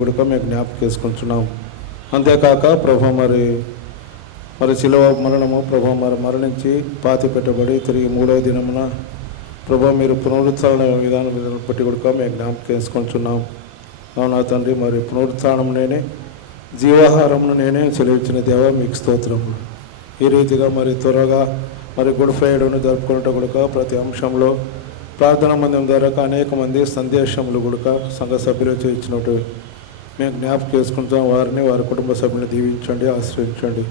కూడా మేము జ్ఞాపకం చేసుకుంటున్నాం. అంతేకాక ప్రభు మరి శిలువ మరణము ప్రభు మరణించి పాతి పెట్టబడి తిరిగి 3వ దినమున ప్రభు మీరు పునరుత్థాన విధానం బట్టి కూడా మేము జ్ఞాపకం చేసుకుంటున్నాం. అవునా తండ్రి, మరి పునరుత్థానం నేనే, జీవాహారమును నేనే చెల్లించిన దేవ మీకు స్తోత్రము. ఈ రీతిగా మరి త్వరగా మరి గుడ్ ఫ్రైడేను జరుపుకున్నట్టు కూడా ప్రతి అంశంలో ప్రార్థన మందిరం ద్వారా అనేక మంది సందేశములు కూడా సంఘ సభ్యులు ఇచ్చినట్టు మేము జ్ఞాపకం చేసుకుంటాం. వారిని వారి కుటుంబ సభ్యులను దీవించండి, ఆశ్రయించండి.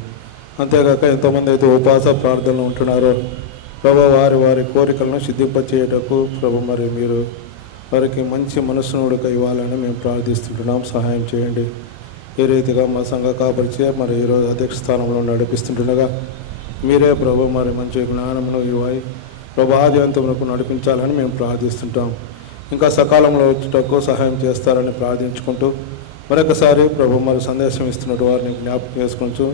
అంతేకాక ఎంతోమంది అయితే ఉపవాస ప్రార్థనలు ఉంటున్నారో ప్రభు వారి కోరికలను సిద్ధింపచేయటకు ప్రభు మరి మీరు వారికి మంచి మనస్సును ఇవ్వాలని మేము ప్రార్థిస్తుంటున్నాం. సహాయం చేయండి. ఈ రీతిగా మా సంఘ కాపరిచే మరి ఈరోజు అధ్యక్ష స్థానంలో నడిపిస్తుండగా మీరే ప్రభు మరి మంచి జ్ఞానమును ఇవ్వాలి ప్రభు ఆద్యంతములకు నడిపించాలని మేము ప్రార్థిస్తుంటాం. ఇంకా సకాలంలో వచ్చేటకు సహాయం చేస్తారని ప్రార్థించుకుంటూ మరొకసారి ప్రభు మరి సందేశం ఇస్తున్నట్టు వారిని జ్ఞాపకం చేసుకుంటూ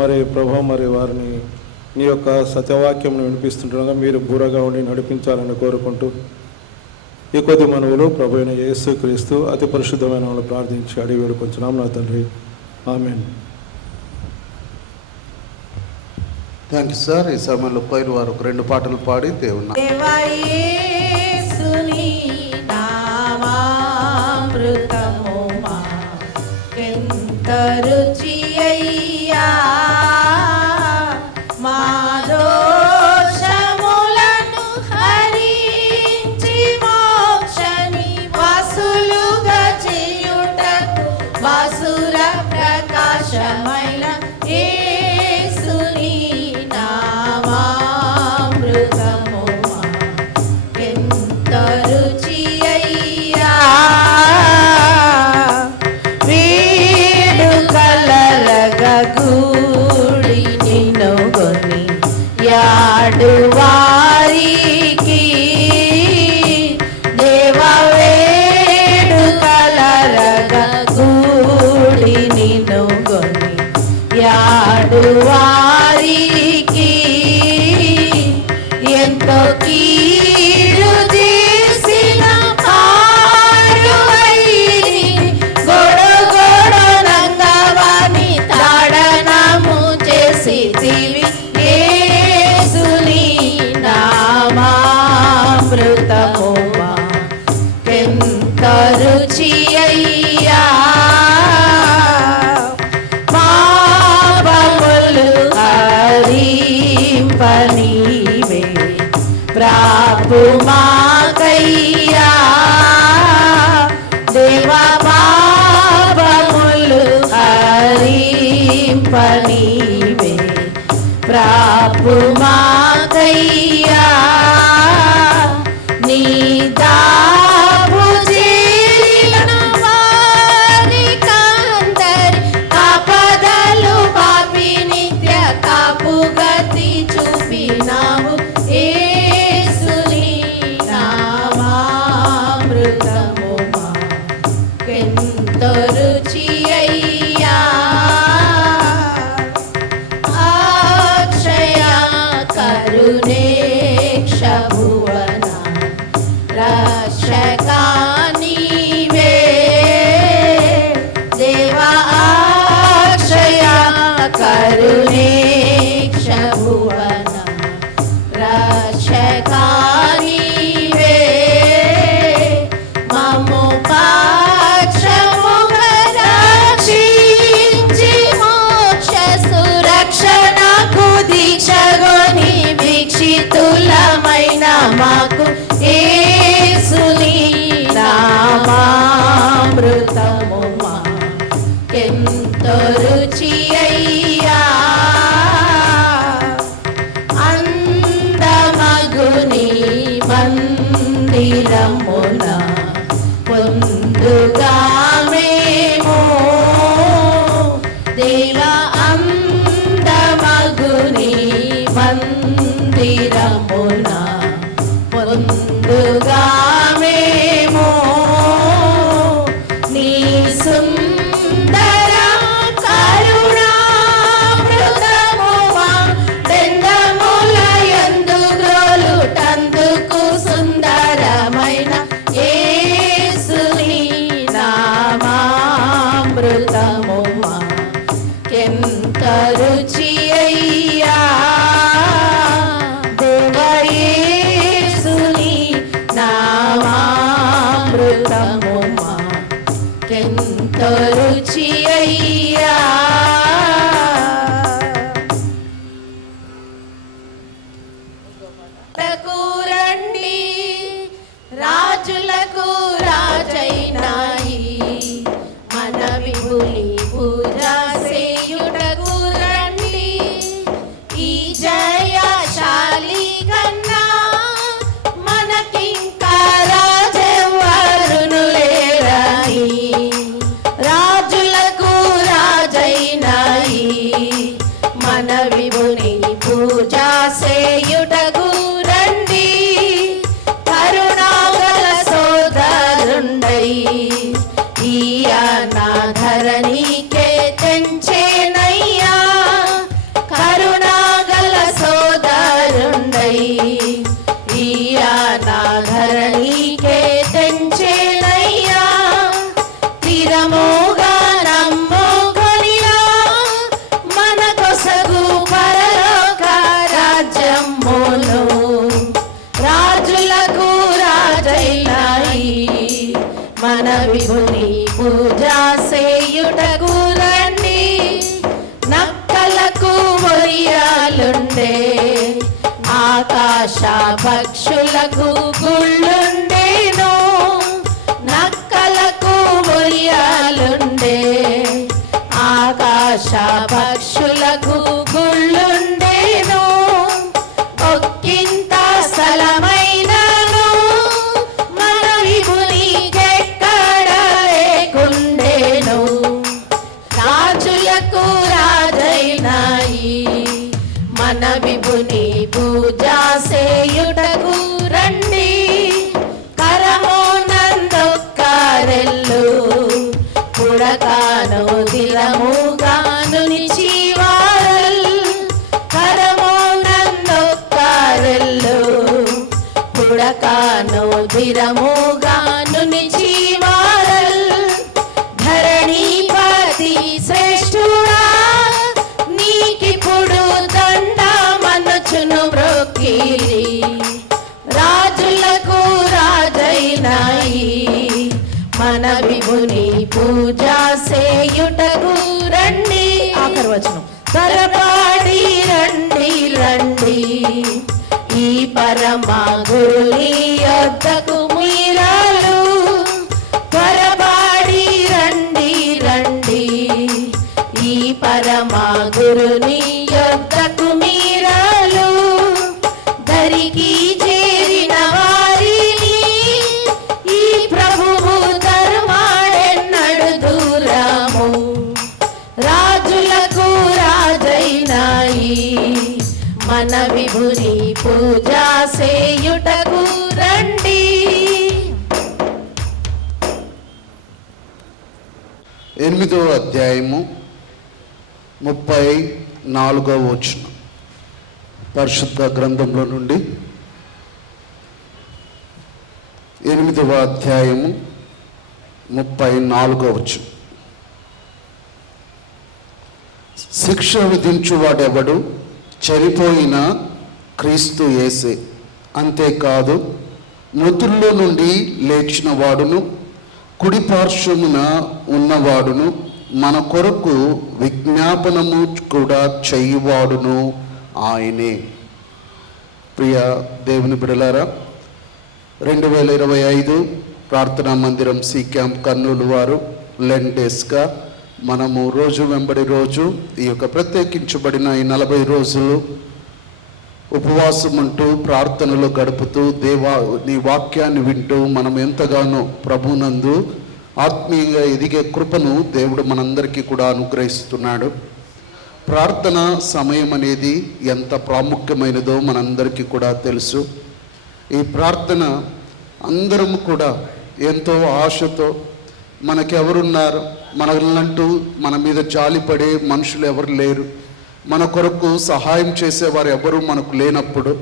మరి ప్రభు మరి వారిని నీ యొక్క సత్యవాక్యంను వినిపిస్తుండగా మీరు బూరగా ఉండి నడిపించాలని కోరుకుంటూ ఈ కొద్ది మనవులు ప్రభు అయిన యేసుక్రీస్తు అతి పరిశుద్ధమైన వాళ్ళు ప్రార్థించి అడిగి వేడుకొంచున్నాం నా తండ్రి, ఆమేన్. Thank you sir. ఈ సమయంలో పైరు వారు 2 పాటలు పాడి దేవుని సుందరమైన యేసుని నామా నామామృతముమా ఎంత రుచి అయ్యా దేవయేసుని నామామృతముమా ఎంత రుచి అయ్యా. రండి రాజులకు రాజైనాయి మన విభుని పూజ చేయుటకు రండి. ఈ జయశాలి కన్నా మనకింకా రాజెవ్వరును లేరాయి. రాజులకు రాజైనాయి మన విభుని పూజ చేయుటకు రండి. కరుణాగల సోదరుండై ఈయన ధరణికే తెంచేనయ్యా. కరుణాగల సోదరుండై ఈయన ధరణికే తెంచేనయ్యా. తిరముగా నమ్ముకొనిరా మన కొసగు పరలోక రాజ్యమును. రాజులకు రాజైనాయి మన విభుని పూజ చేయుటకు రండి. నక్కలకు మొరియాలుండే ఆకాశ పక్షులకు గుళ్ళుండేను. నక్కలకు మొరియాలుండే ఆకాశ పక్షులకు గుళ్ళుండేను. ఒక్కింత స్థలమైనను మన విభునికెక్కడ లేకుండేను. రాజులకు రాజైనాయి మన విభుని పూజ చేయుటకు రండి. కరమోనందొక్కరెల్లు పుడకాను దిలముగాను నిచివారల్. కరమోనందొక్కరెల్లు పుడకాను దిలముగాను నిచివారల్. ధరణిపతి శ్రేష్ఠుడా నీకిప్పుడు దండమనుచును మ్రొక్కిరి. రాజులకు రాజైనాయి మన విభుని పూజ చేయుటకు రండి. ఆఖరి వచనం. త్వరపడి రండి రండి ఈ పరమ గురుని యొద్దకు మీరాలు. త్వరపడి రండి రండి ఈ పరమ గురుని యొద్దకు మీరాలు. దరికి చేరిన వారిని ఈ ప్రభువు తరుమాడెన్నడు దూరము. రాజులకు రాజైనాయి మన విభుని పూజ చేయుటకు రండి. 8వ అధ్యాయము 34వ వచనం పరిశుద్ధ గ్రంథంలో నుండి. 8వ అధ్యాయము 34వ వచనం. శిక్ష విధించువాడెవడు? చనిపోయిన క్రీస్తు యేసే. అంతేకాదు మృతుల్లో నుండి లేచిన వాడును కుడి పార్శ్వమున ఉన్నవాడును మన కొరకు విజ్ఞాపనము కూడా చేయువాడును ఆయనే. ప్రియ దేవుని బిడ్డలారా, 2025 ప్రార్థనా మందిరం సి క్యాంప్ కర్నూలు వారు లెండేస్గా మనము రోజు వెంబడి రోజు ఈ యొక్క ప్రత్యేకించబడిన ఈ 40 రోజులు ఉపవాసం ఉంటూ ప్రార్థనలు గడుపుతూ నీ వాక్యాన్ని వింటూ మనం ఎంతగానో ప్రభునందు ఆత్మీయంగా ఎదిగే కృపను దేవుడు మనందరికీ కూడా అనుగ్రహిస్తున్నాడు. ప్రార్థన సమయం అనేది ఎంత ప్రాముఖ్యమైనదో మనందరికీ కూడా తెలుసు. ఈ ప్రార్థన అందరం కూడా ఎంతో ఆశతో, మనకెవరున్నారు, మనలంటూ మన మీద జాలిపడే మనుషులు ఎవరు లేరు, మన కొరకు సహాయం చేసేవారు ఎవరు మనకు లేనప్పుడు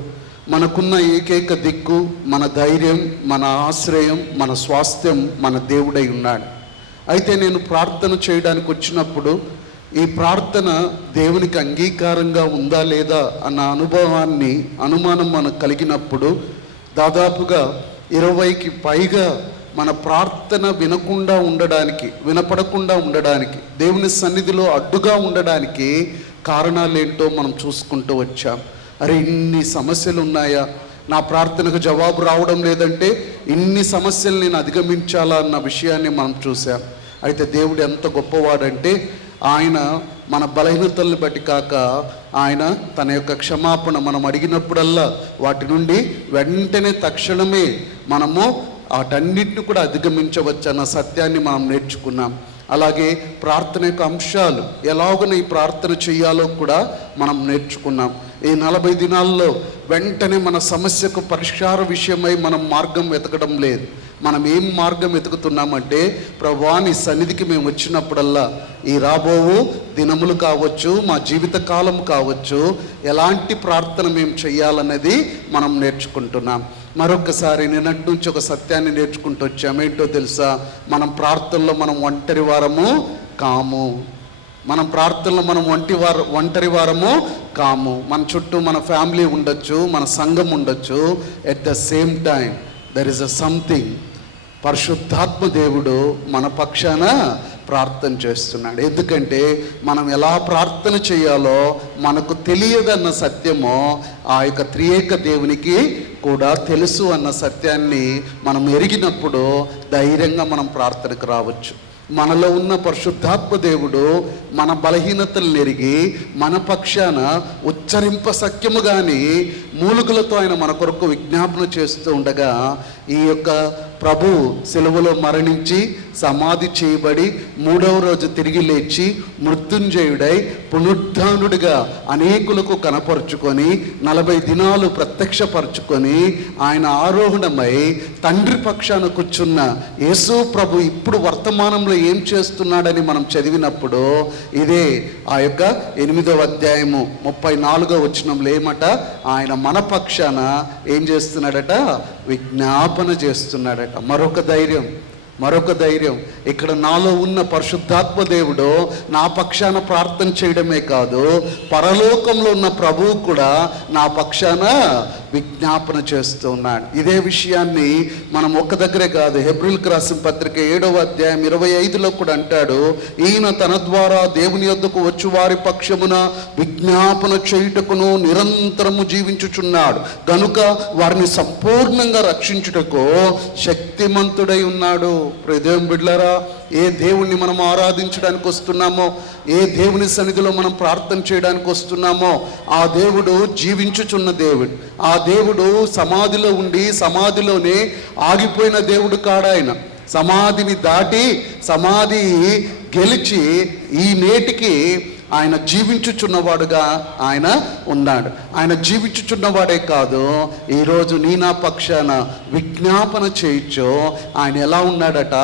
మనకున్న ఏకైక దిక్కు, మన ధైర్యం, మన ఆశ్రయం, మన స్వాస్థ్యం మన దేవుడై ఉన్నాడు. అయితే నేను ప్రార్థన చేయడానికి వచ్చినప్పుడు ఈ ప్రార్థన దేవునికి అంగీకారంగా ఉందా లేదా అన్న అనుమానం మనకు కలిగినప్పుడు దాదాపుగా 20కి పైగా మన ప్రార్థన వినపడకుండా ఉండడానికి దేవుని సన్నిధిలో అడ్డుగా ఉండడానికి కారణాలేంటో మనం చూసుకుంటూ వచ్చాం. అరే, ఇన్ని సమస్యలు ఉన్నాయా, నా ప్రార్థనకు జవాబు రావడం లేదంటే ఇన్ని సమస్యలు నేను అధిగమించాలా అన్న విషయాన్ని మనం చూసాం. అయితే దేవుడు ఎంత గొప్పవాడంటే ఆయన మన బలహీనతల్ని బట్టి కాక ఆయన తన యొక్క క్షమాపణ మనం అడిగినప్పుడల్లా వాటి నుండి వెంటనే తక్షణమే మనము వాటన్నిటిని కూడా అధిగమించవచ్చు అన్న సత్యాన్ని మనం నేర్చుకున్నాం. అలాగే ప్రార్థన యొక్క అంశాలు ఎలాగన ఈ ప్రార్థన చేయాలో కూడా మనం నేర్చుకున్నాం. ఈ 40 దినాల్లో వెంటనే మన సమస్యకు పరిష్కార విషయమై మనం మార్గం వెతకడం లేదు. మనం ఏం మార్గం వెతుకుతున్నామంటే, ప్రభువా నీ సన్నిధికి మేము వచ్చినప్పుడల్లా ఈ రాబోవు దినములు కావచ్చు, మా జీవిత కాలం కావచ్చు, ఎలాంటి ప్రార్థన మేము చేయాలన్నది మనం నేర్చుకుంటున్నాం. మరొకసారి నిన్నటి నుంచి ఒక సత్యాన్ని నేర్చుకుంటూ వచ్చాము. ఏంటో తెలుసా? మనం ప్రార్థనలో మనం ఒంటరి వారము కాము. మనం ప్రార్థనలో మనం ఒంటరి వారము కాము. మన చుట్టూ మన ఫ్యామిలీ ఉండొచ్చు, మన సంఘం ఉండొచ్చు. At the same time there is a something. పరిశుద్ధాత్మ దేవుడు మన పక్షాన ప్రార్థన చేస్తున్నాడు. ఎందుకంటే మనం ఎలా ప్రార్థన చేయాలో మనకు తెలియదన్న సత్యమో ఆ యొక్క త్రియేక దేవునికి కూడా తెలుసు అన్న సత్యాన్ని మనం ఎరిగినప్పుడు ధైర్యంగా మనం ప్రార్థనకు రావచ్చు. మనలో ఉన్న పరిశుద్ధాత్మ దేవుడు మన బలహీనతలను ఎరిగి మన పక్షాన ఉచ్చరింప సఖ్యము కానీ మూలుగులతో ఆయన మన కొరకు విజ్ఞాపన చేస్తూ ఉండగా, ఈ యొక్క ప్రభు సిలువలో మరణించి సమాధి చేయబడి 3వ రోజు తిరిగి లేచి మృత్యుంజయుడై పునరుద్ధానుడిగా అనేకులకు కనపరుచుకొని 40 దినాలు ప్రత్యక్షపరుచుకొని ఆయన ఆరోహణమై తండ్రి పక్షాన కూర్చున్న యేసు ప్రభు ఇప్పుడు వర్తమానంలో ఏం చేస్తున్నాడని మనం చదివినప్పుడు ఇదే ఆ యొక్క 8వ అధ్యాయము 34వ వచనంలో ఏమట, ఆయన మన పక్షాన ఏం చేస్తున్నాడట? విజ్ఞాపన చేస్తున్నాడట. మరొక ధైర్యం ఇక్కడ నాలో ఉన్న పరిశుద్ధాత్మ దేవుడు నా పక్షాన ప్రార్థన చేయడమే కాదు, పరలోకంలో ఉన్న ప్రభువు కూడా నా పక్షాన విజ్ఞాపన చేస్తూ ఉన్నాడు. ఇదే విషయాన్ని మనం ఒక్క దగ్గరే కాదు, హెబ్రీయులకు రాసిన పత్రిక 7వ అధ్యాయం 25లో కూడా అంటాడు, ఈయన తన ద్వారా దేవుని యొద్దకు వచ్చు వారి పక్షమున విజ్ఞాపన చేయుటకును నిరంతరము జీవించుచున్నాడు గనుక వారిని సంపూర్ణంగా రక్షించుటకు శక్తిమంతుడై ఉన్నాడు. హృదయం బిడ్డలారా, ఏ దేవుణ్ణి మనం ఆరాధించడానికి వస్తున్నామో, ఏ దేవుని సన్నిధిలో మనం ప్రార్థన చేయడానికి వస్తున్నామో ఆ దేవుడు జీవించుచున్న దేవుడు. ఆ దేవుడు సమాధిలో ఉండి సమాధిలోనే ఆగిపోయిన దేవుడు కాడాయన. సమాధిని దాటి సమాధి గెలిచి ఈ నేటికి ఆయన జీవించుచున్నవాడుగా ఆయన ఉన్నాడు. ఆయన జీవించుచున్నవాడే కాదు, ఈరోజు నీ నా పక్షాన విజ్ఞాపన చేయొచ్చు. ఆయన ఎలా ఉన్నాడట?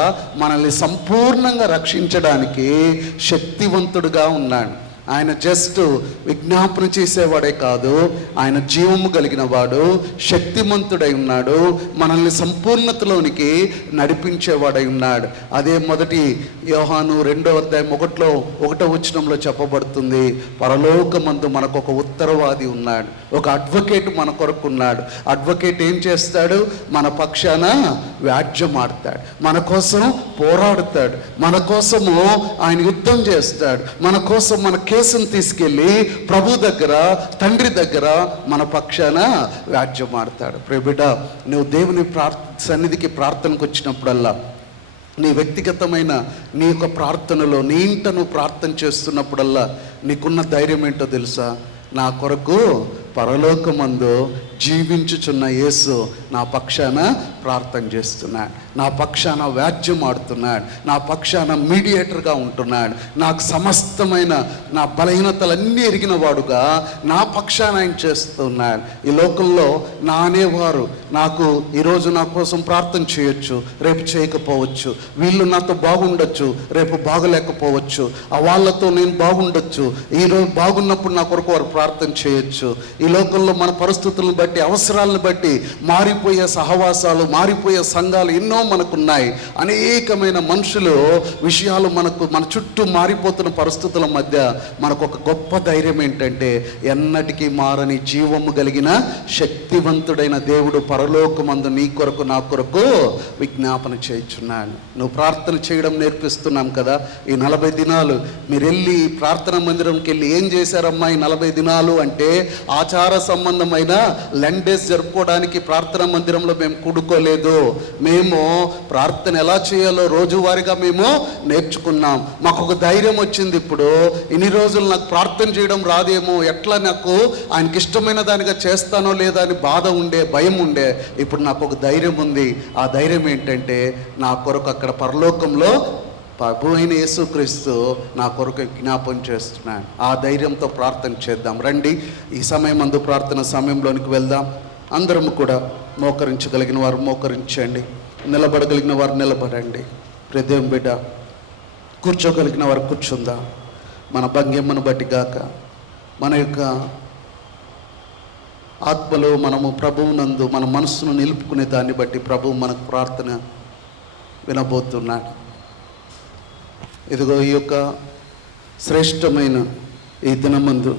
మనల్ని సంపూర్ణంగా రక్షించడానికి శక్తివంతుడుగా ఉన్నాడు. ఆయన జస్ట్ విజ్ఞాపన చేసేవాడే కాదు, ఆయన జీవము కలిగిన వాడు, శక్తిమంతుడై ఉన్నాడు, మనల్ని సంపూర్ణతలోనికి నడిపించేవాడై ఉన్నాడు. అదే మొదటి యోహాను 2వ అధ్యాయం 1వ వచనంలో చెప్పబడుతుంది, పరలోకమందు మనకు ఒక ఉత్తరవాది ఉన్నాడు, ఒక అడ్వకేట్ మన కొరకు ఉన్నాడు. అడ్వకేట్ ఏం చేస్తాడు? మన పక్షాన వ్యాజ్యమాడతాడు, మన కోసం పోరాడుతాడు, మన కోసము ఆయన యుద్ధం చేస్తాడు, మన కోసం మన కేసును తీసుకెళ్ళి ప్రభు దగ్గర, తండ్రి దగ్గర మన పక్షాన వ్యాజ్యమాడతాడు. ప్రియబిడ్డ, నువ్వు దేవుని సన్నిధికి ప్రార్థనకు వచ్చినప్పుడల్లా, నీ వ్యక్తిగతమైన నీ యొక్క ప్రార్థనలో నీ ఇంట నువ్వు ప్రార్థన చేస్తున్నప్పుడల్లా నీకున్న ధైర్యం ఏంటో తెలుసా? నా కొరకు పరలోకమందు జీవించుచున్న యేసు నా పక్షాన ప్రార్థన చేస్తున్నాడు, నా పక్షాన వ్యాజ్యం ఆడుతున్నాడు, నా పక్షాన మీడియేటర్గా ఉంటున్నాడు, నాకు సమస్తమైన నా బలహీనతలన్నీ ఎరిగిన వాడుగా నా పక్షాన ఆయన చేస్తున్నాడు. ఈ లోకంలో నా అనేవారు నాకు ఈరోజు నా కోసం ప్రార్థన చేయొచ్చు, రేపు చేయకపోవచ్చు. వీళ్ళు నాతో బాగుండొచ్చు, రేపు బాగలేకపోవచ్చు. ఆ వాళ్ళతో నేను బాగుండొచ్చు, ఈరోజు బాగున్నప్పుడు నా కొరకు వారు ప్రార్థన చేయొచ్చు. ఈ లోకంలో మన పరిస్థితులను బట్టి, అవసరాలను బట్టి మారి మారిపోయే సహవాసాలు, మారిపోయే సంఘాలు ఎన్నో మనకున్నాయి. అనేకమైన మనుషులు విషయాలు మన చుట్టూ మారిపోతున్న పరిస్థితుల మధ్య మనకు ఒక గొప్ప ధైర్యం ఏంటంటే, ఎన్నటికీ మారని జీవము కలిగిన శక్తివంతుడైన దేవుడు పరలోకమందు నీ కొరకు నా కొరకు విజ్ఞాపన చేయుచున్నాడు. నువ్వు ప్రార్థన చేయడం నేర్పిస్తున్నాం కదా. ఈ 40 దినాలు మీరు వెళ్ళి ప్రార్థనా మందిరంకి వెళ్ళి ఏం చేశారమ్మా ఈ 40 దినాలు అంటే, ఆచార సంబంధమైన లెండేస్ జరుపుకోవడానికి ప్రార్థనా మందిరంలో మేము కూడుకోలేదు. మేము ప్రార్థన ఎలా చేయాలో రోజువారీగా మేము నేర్చుకున్నాం. మాకు ఒక ధైర్యం వచ్చింది. ఇప్పుడు ఇన్ని రోజులు నాకు ప్రార్థన చేయడం రాదేమో, ఎట్లా నాకు ఆయనకి ఇష్టమైన దానిగా చేస్తానో లేదా అని బాధ ఉండే, భయం ఉండే. ఇప్పుడు నాకు ఒక ధైర్యం ఉంది. ఆ ధైర్యం ఏంటంటే, నా కొరకు అక్కడ పరలోకంలో ప్రభు అయిన యేసుక్రీస్తు నా కొరకు జ్ఞాపం చేస్తున్నాడు. ఆ ధైర్యంతో ప్రార్థన చేద్దాం. రండి, ఈ సమయం అందు ప్రార్థన సమయంలోనికి వెళ్దాం. అందరము కూడా మోకరించగలిగిన వారు మోకరించండి, నిలబడగలిగిన వారు నిలబడండి. హృదయం బిడ్డ కూర్చోగలిగిన వారు కూర్చుందాం. మన భంగిమను బట్టి గాక, మన యొక్క ఆత్మలో మనము ప్రభువునందు మన మనస్సును నిలుపుకునే దాన్ని బట్టి ప్రభువు మనకు ప్రార్థన వినబోతున్నాడు. ఇదిగో ఈ యొక్క శ్రేష్టమైన ఈ దినమందు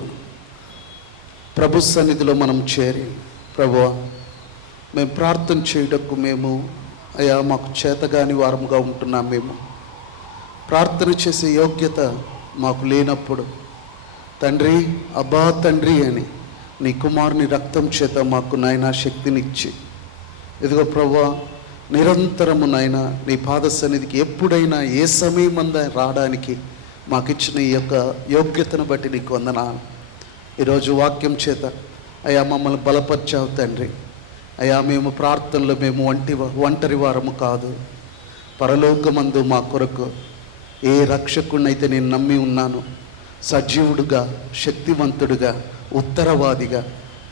ప్రభు సన్నిధిలో మనం చేరి, ప్రభువా మేము ప్రార్థన చేయటకు మేము అయ్యా మాకు చేతగాని వారముగా ఉంటున్నాం. మేము ప్రార్థన చేసే యోగ్యత మాకు లేనప్పుడు తండ్రి, అబ్బా తండ్రి అని నీ కుమారుని రక్తం చేత మాకు నాయనా శక్తినిచ్చి, ఇదిగో ప్రభువా నిరంతరము నాయన నీ పాద సన్నిధికి ఎప్పుడైనా ఏ సమయమందా రావడానికి మాకు ఇచ్చిన ఈ యొక్క యోగ్యతను బట్టి నీకు వందనాలు. ఈరోజు వాక్యం చేత అయ్యా మమ్మల్ని బలపరిచావు తండ్రి. అయ్యా మేము ప్రార్థనలో మేము ఒంటరి వారము కాదు. పరలోకమందు మా కొరకు ఏ రక్షకుడినైతే నేను నమ్మి ఉన్నాను, సజీవుడుగా, శక్తివంతుడుగా, ఉత్తరవాదిగా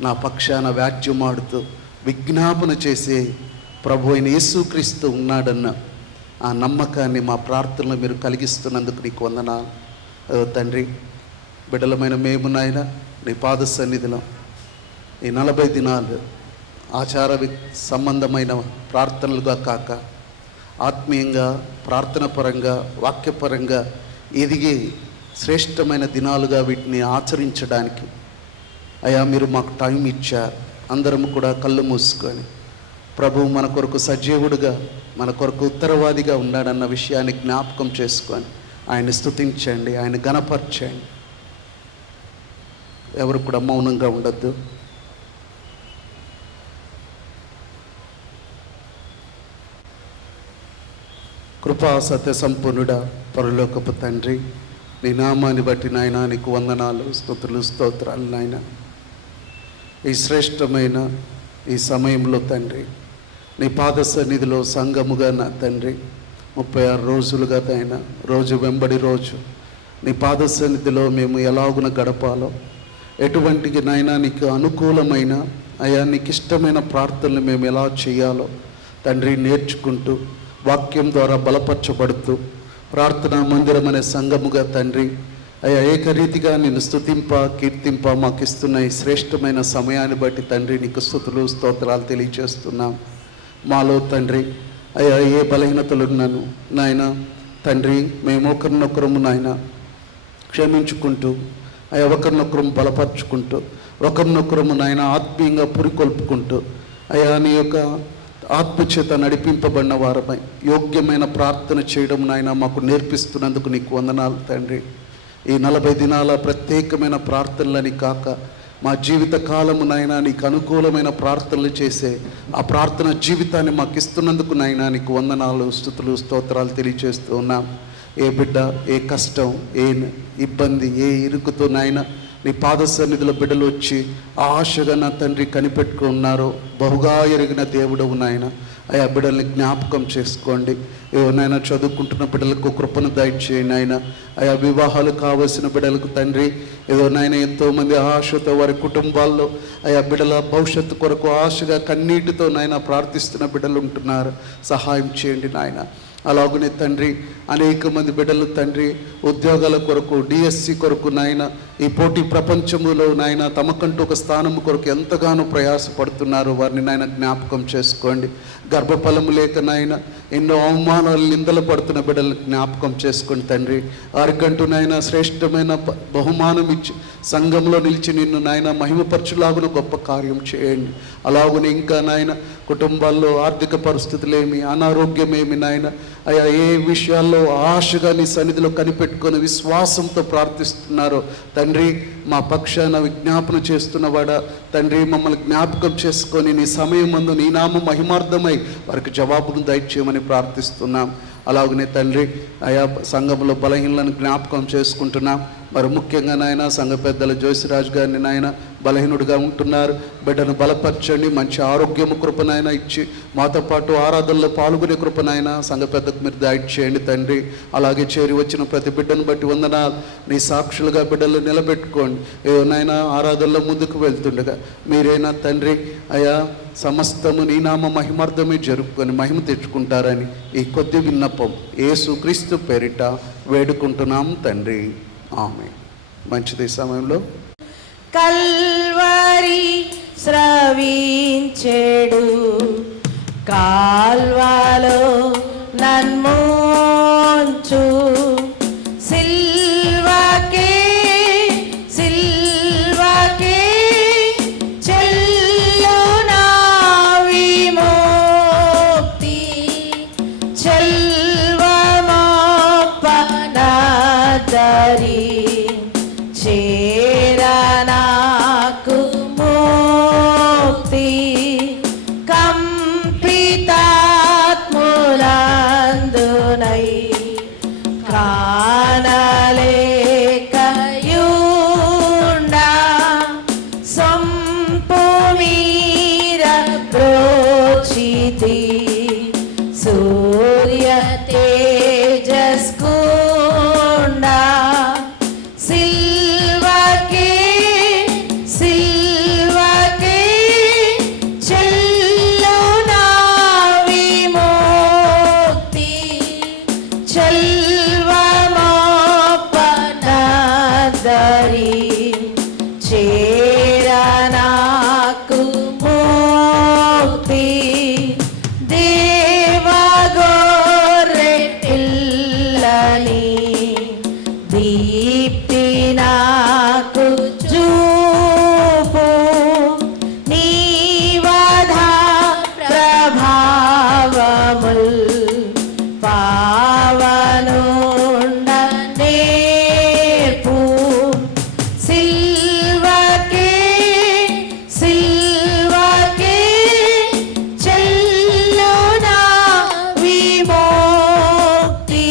నా పక్షాన వ్యాజ్యమాడుతూ విజ్ఞాపన చేసే ప్రభు అయిన యేసుక్రీస్తు ఉన్నాడన్న ఆ నమ్మకాన్ని మా ప్రార్థనలో మీరు కలిగిస్తున్నందుకు నీకు వందనాలు తండ్రి. బిడ్డలమైన మేము నాయన నీ పాద సన్నిధిలో ఈ 40 దినాలు ఆచార సంబంధమైన ప్రార్థనలుగా కాక ఆత్మీయంగా, ప్రార్థన పరంగా, వాక్యపరంగా ఎదిగే శ్రేష్టమైన దినాలుగా వీటిని ఆచరించడానికి అయ్యా మీరు మాకు టైం ఇచ్చారు. అందరము కూడా కళ్ళు మూసుకొని ప్రభువు మన కొరకు సజీవుడుగా, మన కొరకు ఉత్తరవాదిగా ఉన్నాడన్న విషయాన్ని జ్ఞాపకం చేసుకొని ఆయన్ని స్తుతించండి, ఆయన ఘనపరచండి. ఎవరు కూడా మౌనంగా ఉండద్దు. కృపా సత్య సంపూర్ణుడా పరలోకపు తండ్రి, నీ నామాన్ని బట్టి నాయన నీకు వందనాలు, స్తుతులు, స్తోత్రాలు నాయన. ఈ శ్రేష్టమైన ఈ సమయంలో తండ్రి నీ పాద సన్నిధిలో సంఘముగా నా తండ్రి 36 రోజులుగా నాయన రోజు వెంబడి రోజు నీ పాద సన్నిధిలో మేము ఎలాగున గడపాలో, ఎటువంటి నాయన నీకు అనుకూలమైన అయా నీకు ఇష్టమైన ప్రార్థనలు మేము ఎలా చేయాలో తండ్రి నేర్చుకుంటూ, వాక్యం ద్వారా బలపరచబడుతూ, ప్రార్థనా మందిరం అనే సంఘముగా తండ్రి అయ్యా ఏకరీతిగా నిన్ను స్తుతింప, కీర్తింప మాకు ఇస్తున్న ఈ శ్రేష్టమైన సమయాన్ని బట్టి తండ్రి నీకు స్తుతులు, స్తోత్రాలు తెలియజేస్తున్నాం. మాలో తండ్రి అయ్యా ఏ బలహీనతలున్నాను నాయన తండ్రి, మేము ఒకరినొకరము నాయన క్షమించుకుంటూ, అయ్యా ఒకరినొకరం బలపరుచుకుంటూ, ఒకరినొకరము నాయన ఆత్మీయంగా పురికొల్పుకుంటూ, అయ్యా నీ యొక్క ఆత్మచేత నడిపింపబడిన వారమై యోగ్యమైన ప్రార్థన చేయడం నాయన మాకు నేర్పిస్తున్నందుకు నీకు వందనాలు తండ్రి. ఈ 40 దినాల ప్రత్యేకమైన ప్రార్థనలని కాక మా జీవిత కాలము నాయన నీకు అనుకూలమైన ప్రార్థనలు చేసే ఆ ప్రార్థన జీవితాన్ని మాకు ఇస్తున్నందుకు నాయన నీకు వందనాలు, స్తుతులు, స్తోత్రాలు తెలియజేస్తూ ఉన్నాం. ఏ బిడ్డ ఏ కష్టం, ఏ ఇబ్బంది, ఏ ఇరుకుతో నాయన నీ పాద సన్నిధిలో బిడ్డలు వచ్చి ఆశగా నా తండ్రి కనిపెట్టుకున్నారో బహుగా ఎరిగిన దేవుడవు నాయన. అయా బిడ్డల్ని జ్ఞాపకం చేసుకోండి. ఏవైనా చదువుకుంటున్న బిడ్డలకు కృపను దయచేయండి ఆయన. అయా వివాహాలు కావలసిన బిడ్డలకు తండ్రి ఏదో నాయన ఎంతోమంది ఆశతో వారి కుటుంబాల్లో అయా బిడ్డల భవిష్యత్తు కొరకు ఆశగా కన్నీటితో నాయన ప్రార్థిస్తున్న బిడ్డలు ఉంటున్నారు. సహాయం చేయండి నాయన. అలాగనే తండ్రి అనేక మంది బిడ్డలు తండ్రి ఉద్యోగాల కొరకు, డిఎస్సి కొరకు నాయన ఈ పోటీ ప్రపంచములో నాయన తమకంటూ ఒక స్థానం కొరకు ఎంతగానో ప్రయాసపడుతున్నారు, వారిని నాయన జ్ఞాపకం చేసుకోండి. గర్భఫలము లేక నాయన ఎన్నో అవమానాలు నిందలు పడుతున్న బిడ్డలను జ్ఞాపకం చేసుకోండి తండ్రి. వారికంటూ నాయన శ్రేష్టమైన బహుమానం ఇచ్చి సంఘంలో నిలిచి నిన్ను నాయన మహిమపరచులాగున గొప్ప కార్యం చేయండి. అలాగునే ఇంకా నాయన కుటుంబాల్లో ఆర్థిక పరిస్థితులేమి, అనారోగ్యమేమి నాయన అయా ఏ విషయాల్లో ఆశగా నీ సన్నిధిలో కనిపెట్టుకొని విశ్వాసంతో ప్రార్థిస్తున్నారో తండ్రి, మా పక్షాన విజ్ఞాపన చేస్తున్నవాడా తండ్రి, మమ్మల్ని జ్ఞాపకం చేసుకొని నీ సమయం ముందు నీ నామం మహిమార్థమై వారికి జవాబును దయచేయమని ప్రార్థిస్తున్నాం. అలాగనే తండ్రి ఆయా సంఘంలో బలహీనలను జ్ఞాపకం చేసుకుంటున్నాం. మరి ముఖ్యంగా నాయన సంఘ పెద్దల జోసిరాజు గారిని నాయన బలహీనుడిగా ఉంటున్నారు, బిడ్డను బలపరచండి, మంచి ఆరోగ్యము కృపనైనా ఇచ్చి మాతో పాటు ఆరాధనలో పాల్గొనే కృపనైనా సంఘ పెద్దకు మీరు దయచేయండి చేయండి తండ్రి. అలాగే చేరి వచ్చిన ప్రతి బిడ్డను బట్టి వందనాలు, నీ సాక్షులుగా బిడ్డలు నిలబెట్టుకోండి. ఏదైనా ఆరాధనలో ముందుకు వెళ్తుండగా మీరైనా తండ్రి అయా సమస్తము నీ నామ మహిమార్థమే జరుపుకొని మహిమ తెచ్చుకుంటారని ఈ కొద్ది విన్నపం యేసు క్రీస్తు పేరిట వేడుకుంటున్నాం తండ్రి, ఆమె. మంచిది సమయంలో కల్వరి స్రవించెడు, కాల్వలో నన్మోంచు సిల్వకే సిల్వకే చెల్లునా విముక్తి, చెల్వమోపనదరి చేరనాకు ముక్తి, కంపితాత్ములందునై కానలేకయుండా సొంపు మీర ప్రోచితి సూర్య తేజస్కుండా సిల్వకే సిల్వకే చెల్లునా విముక్తి, చెల్వమోపనదరి చేరనాకు ముక్తి, దేవగోర్రె పిల్లని దీప్తి నాకు చూపు, నీవధా ప్రభావముల్ పావనుండ నేర్పు, సిల్వకే సిల్వకే చెల్లునా విముక్తి,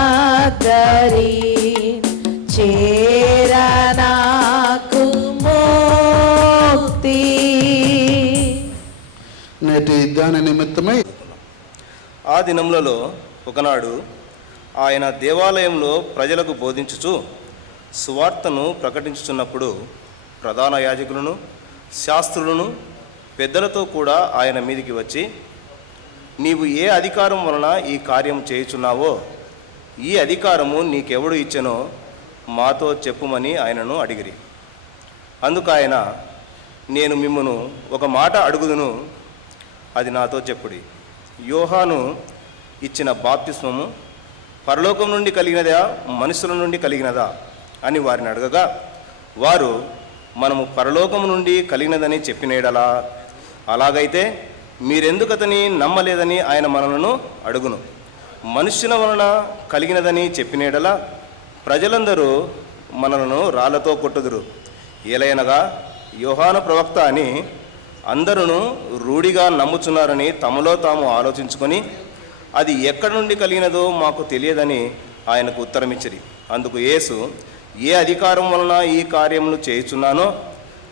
చెల్వమోపనదరి చేరనాకు ముక్తి. నేటి ధ్యాన నిమిత్తమై ఆ దినములలో ఒకనాడు ఆయన దేవాలయంలో ప్రజలకు బోధించుచు సువార్తను ప్రకటించుచున్నప్పుడు ప్రధాన యాజకులను శాస్త్రులను పెద్దలతో కూడా ఆయన మీదికి వచ్చి, నీవు ఏ అధికారం వలన ఈ కార్యం చేయుచున్నావో, ఈ అధికారము నీకెవడు ఇచ్చెనో మాతో చెప్పుమని ఆయనను అడిగిరి. అందుకు ఆయన, నేను మిమ్మును ఒక మాట అడుగుదును, అది నాతో చెప్పుడి. యోహాను ఇచ్చిన బాప్తిస్మము పరలోకం నుండి కలిగినదా మనుషుల నుండి కలిగినదా అని వారిని అడగగా, వారు మనము పరలోకం నుండి కలిగినదని చెప్పినేడలా, అలాగైతే మీరెందుకు అతని నమ్మలేదని ఆయన మనలను అడుగును. మనుష్యుల వలన కలిగినదని చెప్పినేడలా ప్రజలందరూ మనలను రాళ్లతో కొట్టుదురు. ఏలయనగా యోహాను ప్రవక్త అని అందరూ రూఢిగా నమ్ముచున్నారని తమలో తాము ఆలోచించుకొని, అది ఎక్కడి నుండి కలిగినదో మాకు తెలియదని ఆయనకు ఉత్తరమిచ్చిరి. అందుకు యేసు, ఏ అధికారం వలన ఈ కార్యములు చేయుచున్నానో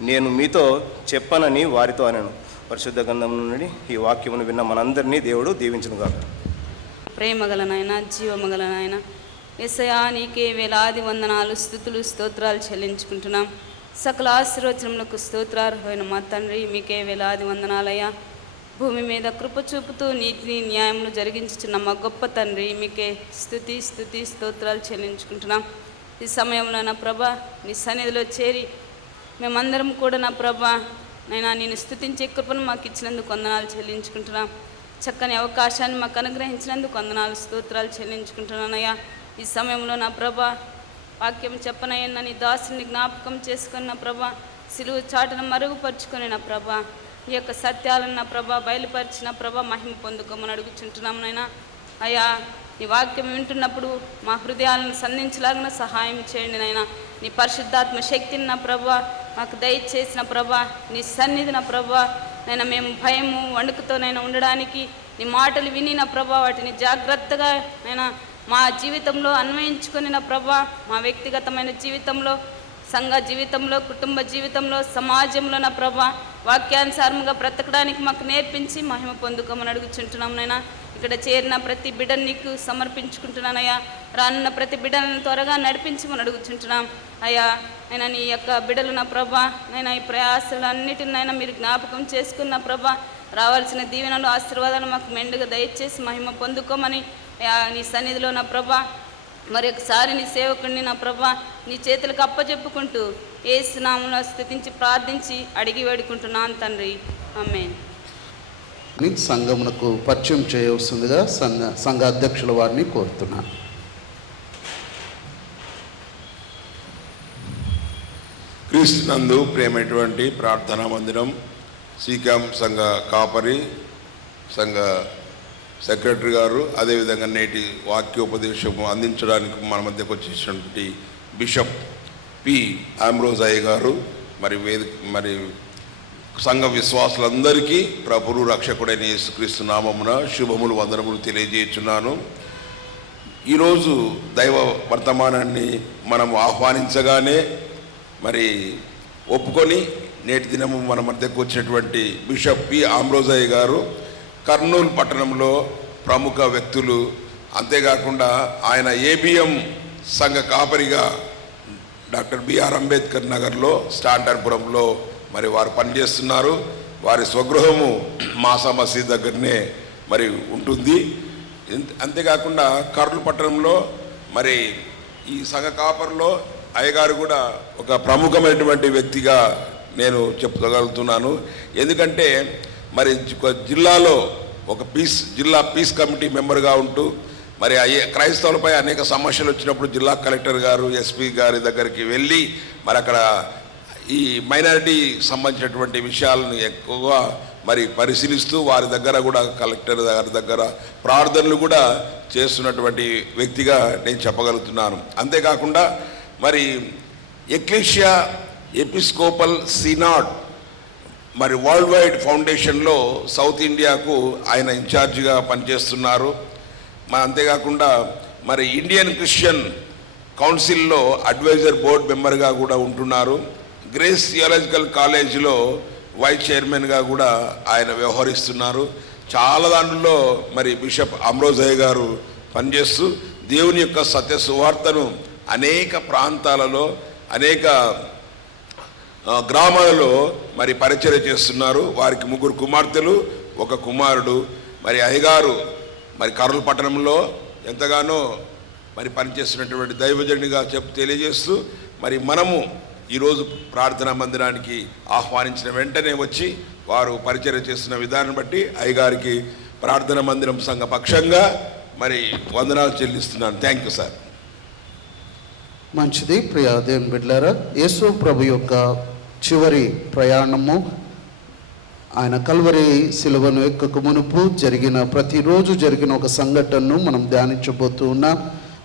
నేను మీతో చెప్పనని వారితో అనెను. పరిశుద్ధ గ్రంథం నుండి ఈ వాక్యమును విన్న మనందరినీ దేవుడు దీవించునుగాక. ప్రేమగల నాయన, జీవమగల నాయన, యేసయ్యా నీకే వేలాది వందనాలు, స్తుతులు, స్తోత్రాలు చెల్లించుకుంటున్నాం. సకల ఆశీర్వచనములకు స్తోత్రార్హమైన మా తండ్రి, మీకే వేలాది వందనాలయ్యా. భూమి మీద కృప చూపుతూ నీతిని న్యాయములు జరిగించుచున్న మా గొప్ప తండ్రి, మీకే స్తుతి స్తుతి స్తోత్రాలు చెల్లించుకుంటున్నాం. ఈ సమయంలో నా ప్రభా నీ సన్నిధిలో చేరి మేమందరం కూడా నా ప్రభా నైనా నేను స్తుతించే కృపను మాకు ఇచ్చినందుకు వందనాలు చెల్లించుకుంటున్నాం. చక్కని అవకాశాన్ని మాకు అనుగ్రహించినందుకు వందనాలు స్తోత్రాలు చెల్లించుకుంటున్నానయ్యా. ఈ సమయంలో నా ప్రభా వాక్యం చెప్పనయ్యన్న నీ దాసుని జ్ఞాపకం చేసుకుని నా ప్రభా సిలువు చాటును మరుగుపరుచుకొని నా ప్రభా ఈ యొక్క సత్యాలను నా ప్రభా బయలుపరిచిన ప్రభా మహిమ పొందుకోమని అడుగుచుంటున్నాం నైనా. అయ్యా నీ వాక్యం వింటున్నప్పుడు మా హృదయాలను సంధించలాగిన సహాయం చేయండి నైనా. నీ పరిశుద్ధాత్మ శక్తిని నా ప్రభా మాకు దయచేసిన ప్రభా నీ సన్నిధి నా ప్రభా నైనా మేము భయము వణుకుతోనైనా ఉండడానికి నీ మాటలు విని నా ప్రభా వాటిని జాగ్రత్తగా నైనా మా జీవితంలో అన్వయించుకొని నా ప్రభా మా వ్యక్తిగతమైన జీవితంలో, సంఘ జీవితంలో, కుటుంబ జీవితంలో, సమాజంలో నా ప్రభా వాక్యానుసారముగా బ్రతకడానికి మాకు నేర్పించి మహిమ పొందుకోమని అడుగుచుంటున్నాం నైనా. ఇక్కడ చేరిన ప్రతి బిడ్డను నీకు సమర్పించుకుంటున్నానయ్యా. రానున్న ప్రతి బిడ్డలను త్వరగా నడిపించమని అడుగుచుంటున్నాం అయ్యా. అయినా నీ యొక్క బిడ్డలు నా ప్రభా నైనా ఈ ప్రయాసాలన్నిటినైనా మీరు జ్ఞాపకం చేసుకున్న ప్రభా రావాల్సిన దీవెనలు ఆశీర్వాదాలు మాకు మెండుగా దయచేసి మహిమ పొందుకోమని నీ సన్నిధిలో నా ప్రభా మరి ఒకసారి నీ సేవకుడిని నా ప్రభా నీ చేతులకు అప్పచెప్పుకుంటూ యేసు నామములో స్తుతించి ప్రార్థించి అడిగి వేడుకుంటున్నాను తండ్రి, ఆమేన్. సంఘమునకు పరిచయం చేయవలసిందిగా సంఘ అధ్యక్షుల వారిని కోరుతున్నాను. క్రీస్తునందు ప్రేమైనటువంటి ప్రార్థనా మందిరం సీకాం సంఘ కాపరి, సంఘ సెక్రటరీ గారు, అదేవిధంగా నేటి వాక్యోపదేశము అందించడానికి మన మధ్యకు వచ్చేసినటువంటి బిషప్ పి ఆంబ్రోజ్ అయ్య గారు, మరి సంఘ విశ్వాసులందరికీ ప్రభువు రక్షకుడైన యేసుక్రీస్తు నామమున శుభములు వందనములు తెలియజేస్తున్నాను. ఈరోజు దైవ వర్తమానాన్ని మనం ఆహ్వానించగానే మరి ఒప్పుకొని నేటి దినము మన మధ్యకు వచ్చినటువంటి బిషప్ పి ఆంబ్రోజ్ అయ్య గారు కర్నూలు పట్టణంలో ప్రముఖ వ్యక్తులు. అంతేకాకుండా ఆయన ఏబిఎం సంఘ కాపరిగా డాక్టర్ బిఆర్ అంబేద్కర్ నగర్లో స్టాండర్పురంలో మరి వారు పనిచేస్తున్నారు. వారి స్వగృహము మాసా మసీద్ దగ్గరనే మరి ఉంటుంది. అంతేకాకుండా కర్నూలు పట్టణంలో మరి ఈ సంఘ కాపరిలో అయ్యగారు కూడా ఒక ప్రముఖమైనటువంటి వ్యక్తిగా నేను చెప్పగలుగుతున్నాను. ఎందుకంటే మరి జిల్లాలో ఒక జిల్లా పీస్ కమిటీ మెంబర్గా ఉంటూ మరి క్రైస్తవులపై అనేక సమస్యలు వచ్చినప్పుడు జిల్లా కలెక్టర్ గారు, ఎస్పీ గారి దగ్గరికి వెళ్ళి మరి అక్కడ ఈ మైనారిటీ సంబంధించినటువంటి విషయాలను ఎక్కువగా మరి పరిశీలిస్తూ వారి దగ్గర కూడా కలెక్టర్ గారి దగ్గర ప్రార్థనలు కూడా చేస్తున్నటువంటి వ్యక్తిగా నేను చెప్పగలుగుతున్నాను. అంతేకాకుండా మరి ఎక్లీషియా ఎపిస్కోపల్ సినాడ్ మరి వరల్డ్ వైడ్ ఫౌండేషన్లో సౌత్ ఇండియాకు ఆయన ఇన్ఛార్జిగా పనిచేస్తున్నారు. అంతేకాకుండా మరి ఇండియన్ క్రిస్టియన్ కౌన్సిల్లో అడ్వైజర్ బోర్డ్ మెంబర్గా కూడా ఉంటున్నారు. గ్రేస్ థియాలజికల్ కాలేజీలో వైస్ చైర్మన్గా కూడా ఆయన వ్యవహరిస్తున్నారు. చాలా దాంట్లో మరి బిషప్ ఆంబ్రోజ్ అయ్య గారు పనిచేస్తూ దేవుని యొక్క సత్య సువార్తను అనేక ప్రాంతాలలో, అనేక గ్రామాలలో మరి పరిచర్య చేస్తున్నారు. వారికి 3 కుమార్తెలు, 1 కుమారుడు. మరి అయ్యగారు మరి కర్నూలు పట్టణంలో ఎంతగానో మరి పనిచేస్తున్నటువంటి దైవజనుడిగా తెలియజేస్తూ మరి మనము ఈరోజు ప్రార్థనా మందిరానికి ఆహ్వానించిన వెంటనే వచ్చి వారు పరిచర్య చేస్తున్న విధానం బట్టి అయ్యగారికి ప్రార్థనా మందిరం సంఘ పక్షంగా మరి వందనాలు చెల్లిస్తున్నాను. Thank you sir. మంచిది. ప్రియ దేవుని బిడ్డలారా, యేసు ప్రభు యొక్క చివరి ప్రయాణము, ఆయన కల్వరి శిలువను ఎక్కక మునుపు ప్రతిరోజు జరిగిన ఒక సంఘటనను మనం ధ్యానించబోతూ ఉన్నాం.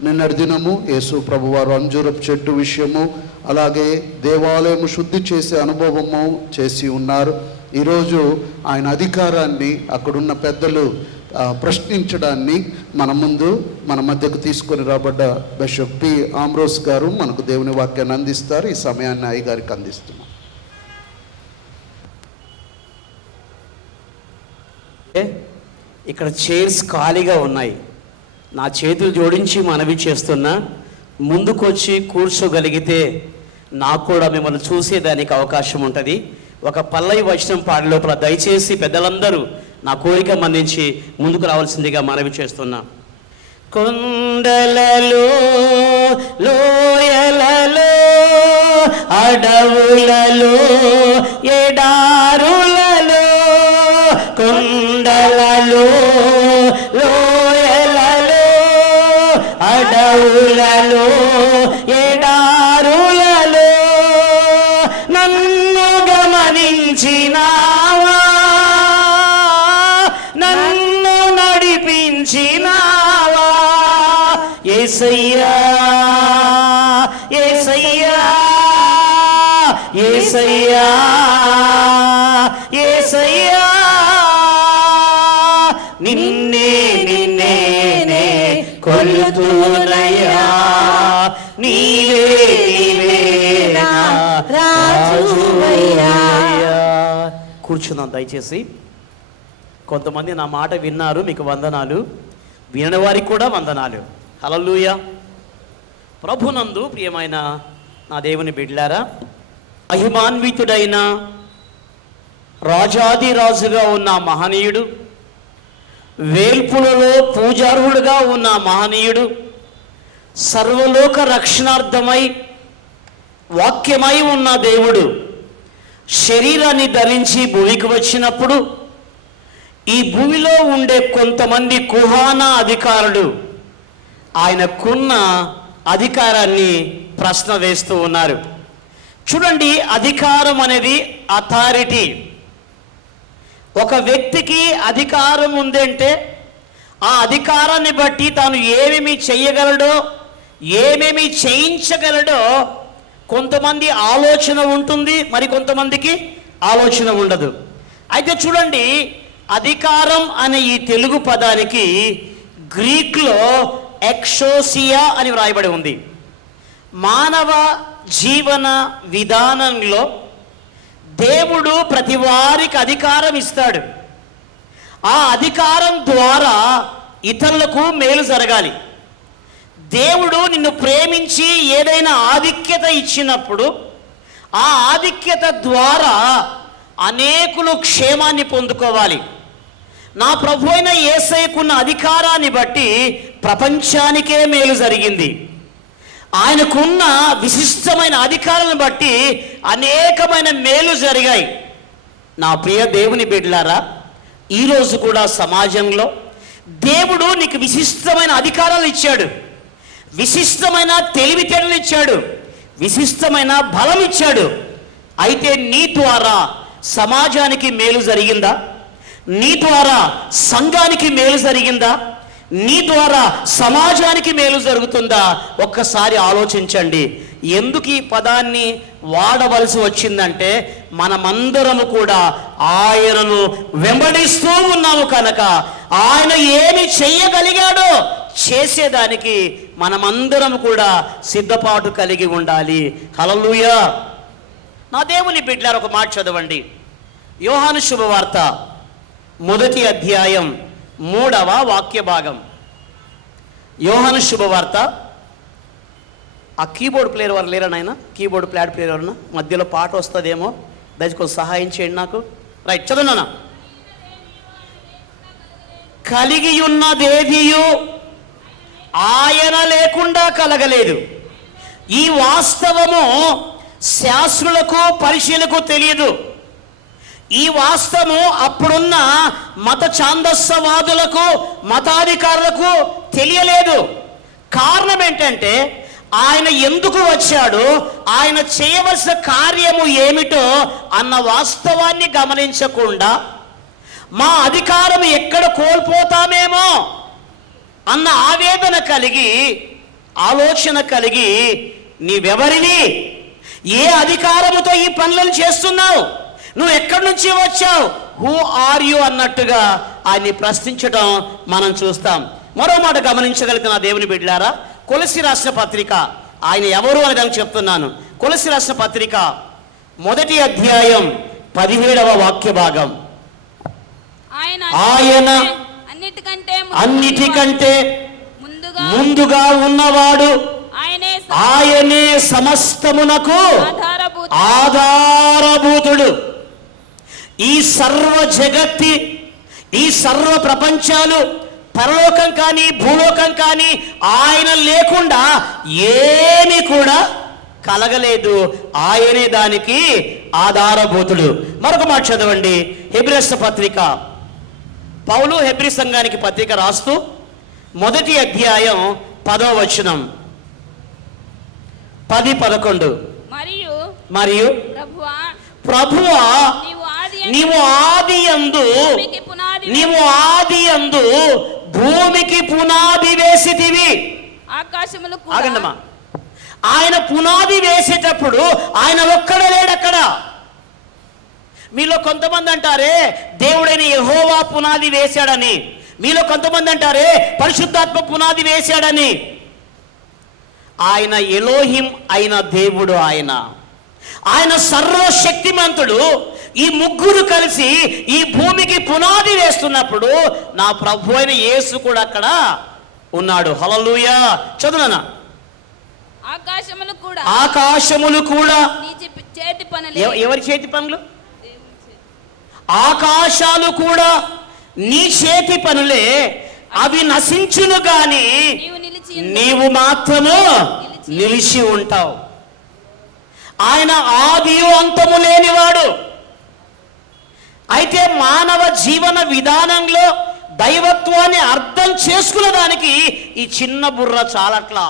నిన్నటి దినము యేసు ప్రభు వారు అంజూరపు చెట్టు విషయము, అలాగే దేవాలయము శుద్ధి చేసే అనుభవము చేసి ఉన్నారు. ఈరోజు ఆయన అధికారాన్ని అక్కడున్న పెద్దలు ప్రశ్నించడాన్ని మన మధ్యకు తీసుకొని రాబడ్డ బిషప్ పి ఆంబ్రోస్ గారు మనకు దేవుని వాక్యాన్ని అందిస్తారు. ఈ సమయాన్ని అయ్య గారికి అందిస్తున్నాం. ఇక్కడ చైర్స్ ఖాళీగా ఉన్నాయి. నా చేతులు జోడించి మనవి చేస్తున్నా, ముందుకొచ్చి కూర్చోగలిగితే నాకు కూడా మిమ్మల్ని చూసేదానికి అవకాశం ఉంటుంది. ఒక పల్లవి వచనం పాడే లోపల దయచేసి పెద్దలందరూ నా కోరిక మన్నించి ముందుకు రావాల్సిందిగా మనవి చేస్తున్నా. కొండలలో, లోయలలో, అడవులలో, ఎడారులలో, కొండలలో, లోయలలో, అడవులలో, ఎడారులలో నన్ను గమనించినావా, నన్ను నడిపించినావా యేసయ్యా, యేసయ్యా, యేసయ్యా, యేసయ్యా, నిన్నే నిన్నే కొలుతునయ్యా, నీవే నీవే నా రాజువయ్యా. కూర్చుందాం దయచేసి. కొంతమంది నా మాట విన్నారు, మీకు వందనాలు. వినని వారికి కూడా వందనాలు. హల్లెలూయా. ప్రభునందు ప్రియమైన నా దేవుని బిడ్డలారా, మహిమాన్వితుడైన రాజాదిరాజుగా ఉన్న మహనీయుడు, వేల్పులలో పూజార్హుడుగా ఉన్న మహనీయుడు, సర్వలోక రక్షణార్థమై వాక్యమై ఉన్న దేవుడు శరీరాన్ని ధరించి భూమికి వచ్చినప్పుడు ఈ భూమిలో ఉండే కొంతమంది కుహానా అధికారులు ఆయనకున్న అధికారాన్ని ప్రశ్న వేస్తూ ఉన్నారు. చూడండి, అధికారం అనేది అథారిటీ. ఒక వ్యక్తికి అధికారం ఉందంటే ఆ అధికారాన్ని బట్టి తాను ఏమేమి చెయ్యగలడో, ఏమేమి చేయించగలడో కొంతమంది ఆలోచన ఉంటుంది, మరి కొంతమందికి ఆలోచన ఉండదు. అయితే చూడండి, అధికారం అనే ఈ తెలుగు పదానికి గ్రీక్లో ఎక్సోసియా అని వ్రాయబడి ఉంది. మానవ జీవన విధానంలో దేవుడు ప్రతి వారికి అధికారం ఇస్తాడు. ఆ అధికారం ద్వారా ఇతరులకు మేలు జరగాలి. దేవుడు నిన్ను ప్రేమించి ఏదైనా ఆధిక్యత ఇచ్చినప్పుడు ఆ ఆధిక్యత ద్వారా అనేకులు క్షేమాన్ని పొందుకోవాలి. నా ప్రభు అయిన యేసయ్యకున్న అధికారాన్ని బట్టి ప్రపంచానికే మేలు జరిగింది. ఆయనకున్న విశిష్టమైన అధికారాన్ని బట్టి అనేకమైన మేలు జరిగాయి. నా ప్రియ దేవుని బిడ్డలారా, ఈరోజు కూడా సమాజంలో దేవుడు నీకు విశిష్టమైన అధికారాలు ఇచ్చాడు, విశిష్టమైన తెలివితేటలు ఇచ్చాడు, విశిష్టమైన బలం ఇచ్చాడు. అయితే నీ ద్వారా సమాజానికి మేలు జరిగిందా? నీ ద్వారా సంఘానికి మేలు జరిగిందా? నీ ద్వారా సమాజానికి మేలు జరుగుతుందా? ఒక్కసారి ఆలోచించండి. ఎందుకు ఈ పదాన్ని వాడవలసి వచ్చిందంటే మనమందరము కూడా ఆయనను వెంబడిస్తూ ఉన్నాము కనుక ఆయన ఏమి చెయ్యగలిగాడో చేసేదానికి మనమందరం కూడా సిద్ధపాటు కలిగి ఉండాలి. హల్లెలూయా. నా దేవుని బిడ్డలారా, ఒక మాట చదవండి. యోహాను శుభవార్త 1వ అధ్యాయం 3వ వాక్య భాగం. యోహాను శుభవార్త. ఆ కీబోర్డ్ ప్లేయర్ వారు లేరా నాయన? కీబోర్డ్ ప్లాడ్ ప్లేయర్ ఎవరన్నా? మధ్యలో పాట వస్తుందేమో, దయచేసి సహాయం చేయండి నాకు. రైట్, చదువునా. కలిగి ఉన్నదేదియు ఆయన లేకుండా కలగలేదు. ఈ వాస్తవము శాస్త్రులకు పరిశీలకు తెలియదు. ఈ వాస్తవము అప్పుడున్న మత ఛాందస్సవాదులకు, మతాధికారులకు తెలియలేదు. కారణం ఏంటంటే ఆయన ఎందుకు వచ్చాడు, ఆయన చేయవలసిన కార్యము ఏమిటో అన్న వాస్తవాన్ని గమనించకుండా మా అధికారం ఎక్కడ కోల్పోతామేమో అన్న ఆవేదన కలిగి, ఆలోచన కలిగి, నీవెవరిని, ఏ అధికారముతో ఈ పనులను చేస్తున్నావు, నువ్వు ఎక్కడి నుంచి వచ్చావు, హూ ఆర్ యు అన్నట్టుగా ఆయన్ని ప్రశ్నించడం మనం చూస్తాం. మరో మాట గమనించగలిగిన నా దేవుని బిడ్డలారా, కొలస్సీ రాసిన పత్రిక, ఆయన ఎవరు అని దానికి చెప్తున్నాను. కొలస్సీ రాసిన పత్రిక 1వ అధ్యాయం 17వ వాక్య భాగం. ఆయన అన్నిటికంటే ముందుగా ఉన్నవాడు, ఆయనే సమస్తమునకు ఆధారభూతుడు. ఈ సర్వ జగత్తి, ఈ సర్వ ప్రపంచాలు, పరలోకం కానీ భూలోకం కానీ ఆయన లేకుండా ఏమీ కూడా కలగలేదు. ఆయనే దానికి ఆధారభూతుడు. మరొక మాట చదవండి, హెబ్రీయుల పత్రిక. పౌలు హెబ్రీ సంఘానికి పత్రిక రాస్తూ 1వ అధ్యాయం 10వ వచనం, 10-11. మరియు ప్రభువా నీవు ఆది యందు భూమికి పునాది వేసితివి. ఆకాశములు ఆగండమ్మా, ఆయన పునాది వేసేటప్పుడు ఆయన ఒక్కడే లేడక్కడ. మీలో కొంతమంది అంటారే దేవుడైన యెహోవా పునాది వేశాడని, మీలో కొంతమంది అంటారే పరిశుద్ధాత్మ పునాది వేశాడని. ఆయన ఎలోహిం అయిన దేవుడు, ఆయన సర్వశక్తిమంతుడు. ఈ ముగ్గురు కలిసి ఈ భూమికి పునాది వేస్తున్నప్పుడు నా ప్రభు అయిన యేసు కూడా అక్కడ ఉన్నాడు. హల్లెలూయా. చదువునా. ఆకాశములు కూడా చేతి పనులు. ఎవరి చేతి పనులు? ఆకాశాలు కూడా నీ చేతి పనులే. అవి నశించును గాని నీవు మాత్రము నిలిచి ఉంటావు. ఆయన ఆదియు అంతము లేనివాడు. అయితే మానవ జీవన విధానంలో దైవత్వాన్ని అర్థం చేసుకునే దానికి ఈ చిన్న బుర్ర చాలట్లా.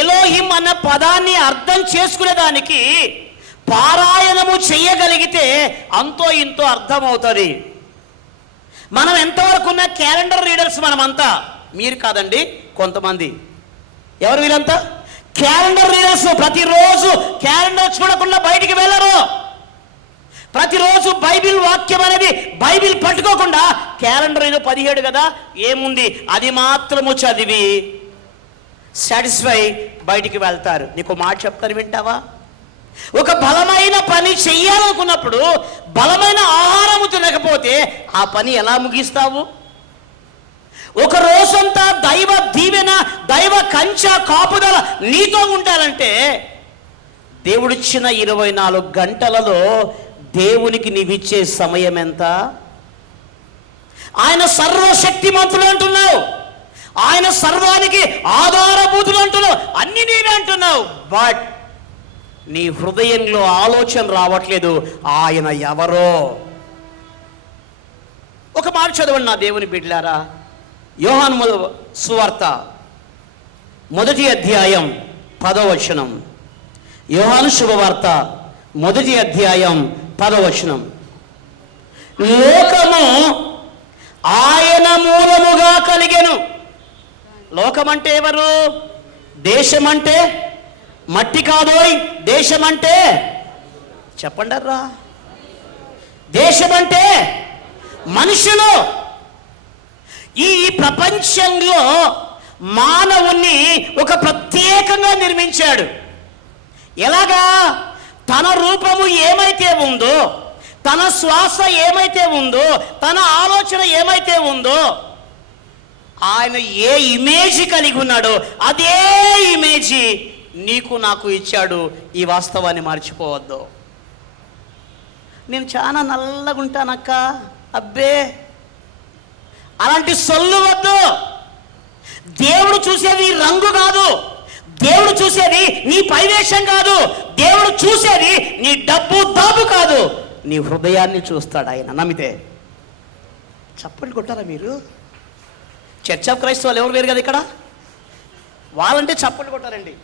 ఎలోహిం అన్న పదాన్ని అర్థం చేసుకునేదానికి పారాయణము చెయ్యగలిగితే అంతో ఇంతో అర్థమవుతుంది. మనం ఎంతవరకు ఉన్న క్యాలెండర్ రీడర్స్ మనమంతా. మీరు కాదండి, కొంతమంది. ఎవరు వీళ్ళంతా? Calendar readers. ప్రతిరోజు క్యాలెండర్ చూడకుండా బయటికి వెళ్ళరు. ప్రతిరోజు బైబిల్ వాక్యం అనేది బైబిల్ పట్టుకోకుండా క్యాలెండర్ ఏదో 17 కదా, ఏముంది అది మాత్రము చదివి సాటిస్ఫై బయటికి వెళ్తారు. నీకు మాట చెప్తారు, వింటావా? ఒక బలమైన పని చెయ్యాలనుకున్నప్పుడు బలమైన ఆహారము తినకపోతే ఆ పని ఎలా ముగిస్తావు? ఒక రోజంతా దైవ దీవెన, దైవ కంచె కాపుదల నీతో ఉండాలంటే దేవుడిచ్చిన 24 గంటలలో దేవునికి నీవిచ్చే సమయం ఎంత? ఆయన సర్వశక్తిమంతుడు అంటున్నావు, ఆయన సర్వానికి ఆధారభూతుడు అంటున్నావు, అన్ని నీవే అంటున్నావు. బట్ నీ హృదయంలో ఆలోచన రావట్లేదు ఆయన ఎవరో. ఒక మాట చదవండి నా దేవుని బిడ్డలారా. యోహాను సువార్త 1వ అధ్యాయం 10వ వచనం. యోహాను శుభవార్త 1వ అధ్యాయం 10వ వచనం. లోకము ఆయన మూలముగా కలిగెను. లోకమంటే ఎవరు? దేశమంటే మట్టి కాదోయ్. దేశమంటే చెప్పండర్రా. దేశమంటే మనుషులు. ఈ ప్రపంచంలో మానవుణ్ణి ఒక ప్రత్యేకంగా నిర్మించాడు. ఎలాగా? తన రూపము ఏమైతే ఉందో, తన శ్వాస ఏమైతే ఉందో, తన ఆలోచన ఏమైతే ఉందో, ఆయన ఏ ఇమేజ్ కలిగి ఉన్నాడో అదే ఇమేజ్ నీకు నాకు ఇచ్చాడు. ఈ వాస్తవాన్ని మర్చిపోవద్దు. నేను చాలా నల్లగా ఉంటానక్క, అబ్బే అలాంటి సొల్లు వద్దు. దేవుడు చూసేది రంగు కాదు, దేవుడు చూసేది నీ పైవేషం కాదు, దేవుడు చూసేది నీ డబ్బు దాబు కాదు, నీ హృదయాన్ని చూస్తాడు ఆయన. నమ్మితే చప్పట్లు కొట్టారా మీరు? చర్చ్ ఆఫ్ క్రైస్ట్ వాళ్ళు ఎవరు లేరు కదా ఇక్కడ. వాళ్ళంటే చప్పట్లు కొట్టారండి.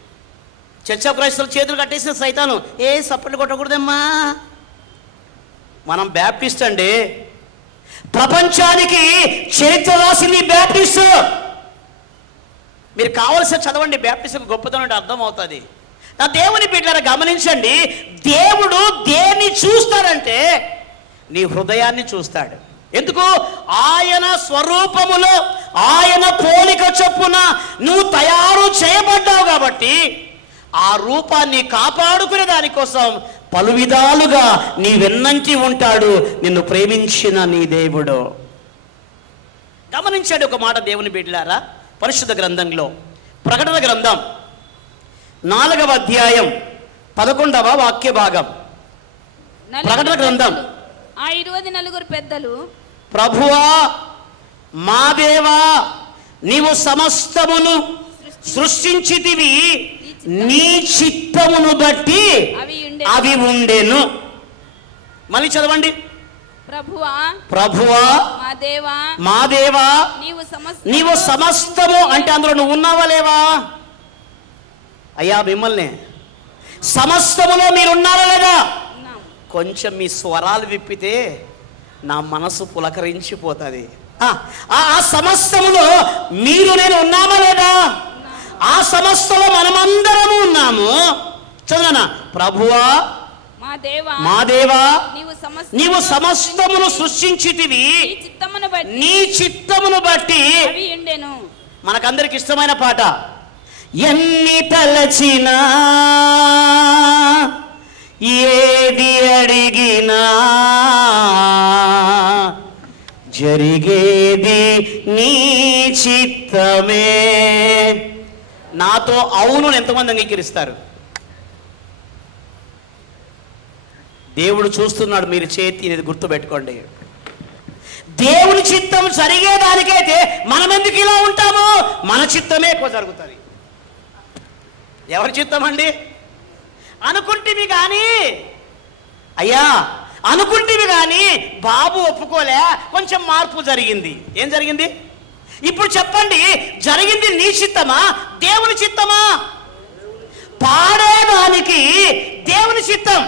చర్చ్ ఆఫ్ క్రైస్ట్ వాళ్ళు చేతులు కట్టేసిన సైతాను చప్పట్లు కొట్టకూడదమ్మా. మనం బ్యాప్టిస్ట్ అండి. ప్రపంచానికి చరిత్ర రాసింది బ్యాప్టిస్ట్. మీరు కావలసిన చదవండి, బ్యాప్టిస్ట్ గొప్పతనం అంటే అర్థమవుతుంది. నా దేవుని బిడ్డలారా గమనించండి, దేవుడు దేన్ని చూస్తాడంటే నీ హృదయాన్ని చూస్తాడు. ఎందుకు? ఆయన స్వరూపములో, ఆయన పోలిక చొప్పున నువ్వు తయారు చేయబడ్డావు కాబట్టి ఆ రూపాన్ని కాపాడుకునే దానికోసం పలు విధాలుగా నీ వెన్నంటి ఉంటాడు నిన్ను ప్రేమించిన నీ దేవుడు. గమనించాడు ఒక మాట దేవుని బిడ్డలారా. పరిశుద్ధ గ్రంథంలో ప్రకటన గ్రంథం 4వ అధ్యాయం 11వ వాక్య భాగం. ప్రకటన గ్రంథం ఆ 24 పెద్దలు ప్రభువా మా దేవా నీవు సమస్తమును సృష్టించితివి, నీ చిత్తమును బట్టి అవి ఉండెను. మళ్ళీ చదవండి. ప్రభువా మా దేవా నీవు సమస్తము అంటే అందులో నువ్వు ఉన్నావా లేవా? అయ్యా మిమ్మల్ని సమస్తములో మీరు ఉన్నారా లేదా? కొంచెం మీ స్వరాలు విప్పితే నా మనసు పులకరించిపోతుంది. ఆ సమస్తములో మీరు నేను ఉన్నామా లేదా? ఆ సమస్తలో మనమందరము ఉన్నాము. చదవనా? ప్రభువా మా దేవా నీవు సమస్తమును సృష్టించితివి, నీ చిత్తమును బట్టి. మనకందరికి ఇష్టమైన పాట, ఎన్ని తలచినా ఏది అడిగినా జరిగేది నీ చిత్తమే. నాతో అవును ఎంతమంది అంగీకరిస్తారు? దేవుడు చూస్తున్నాడు, మీరు చేతి ఇది గుర్తుపెట్టుకోండి. దేవుని చిత్తం జరిగేదానికైతే మనం ఎందుకు ఇలా ఉంటాము? మన చిత్తమే ఎక్కువ జరుగుతుంది. ఎవరి చిత్తం అండి? అనుకుంటేవి కానీ అయ్యా అనుకుంటేవి కానీ బాబు ఒప్పుకోలే, కొంచెం మార్పు జరిగింది. ఏం జరిగింది? ఇప్పుడు చెప్పండి, జరిగింది నీ చిత్తమా దేవుని చిత్తమా? పాడేదానికి దేవుని చిత్తం,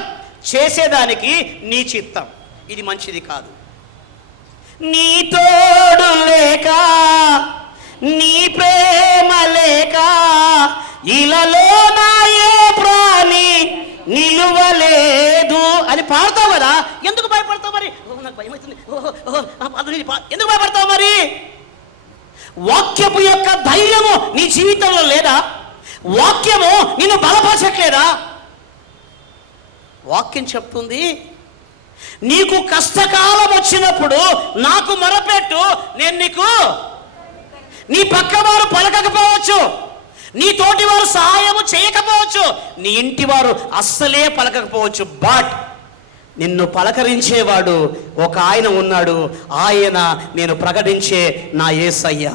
చేసేదానికి నీ చిత్తం. ఇది మంచిది కాదు. నీ తోడు లేక నీ ప్రేమ లేక ఇలాలో నా ఏ ప్రాణి నిలువలేదు అని పాడతావు కదా. ఎందుకు భయపడతావు మరి? నాకు భయం అవుతుంది. ఎందుకు భయపడతావు మరి? వాక్యపు యొక్క ధైర్యము నీ జీవితంలో లేదా? వాక్యము నిన్ను బలపరచట్లేదా? వాక్యం చెప్తుంది, నీకు కష్టకాలం వచ్చినప్పుడు నాకు మొరపెట్టు, నేను నీకు. నీ పక్క వారు పలకకపోవచ్చు, నీ తోటి వారు సహాయము చేయకపోవచ్చు, నీ ఇంటి వారు అస్సలే పలకకపోవచ్చు, బట్ నిన్ను పలకరించేవాడు ఒక ఆయన ఉన్నాడు. ఆయన నేను ప్రకటించే నా యేసయ్య.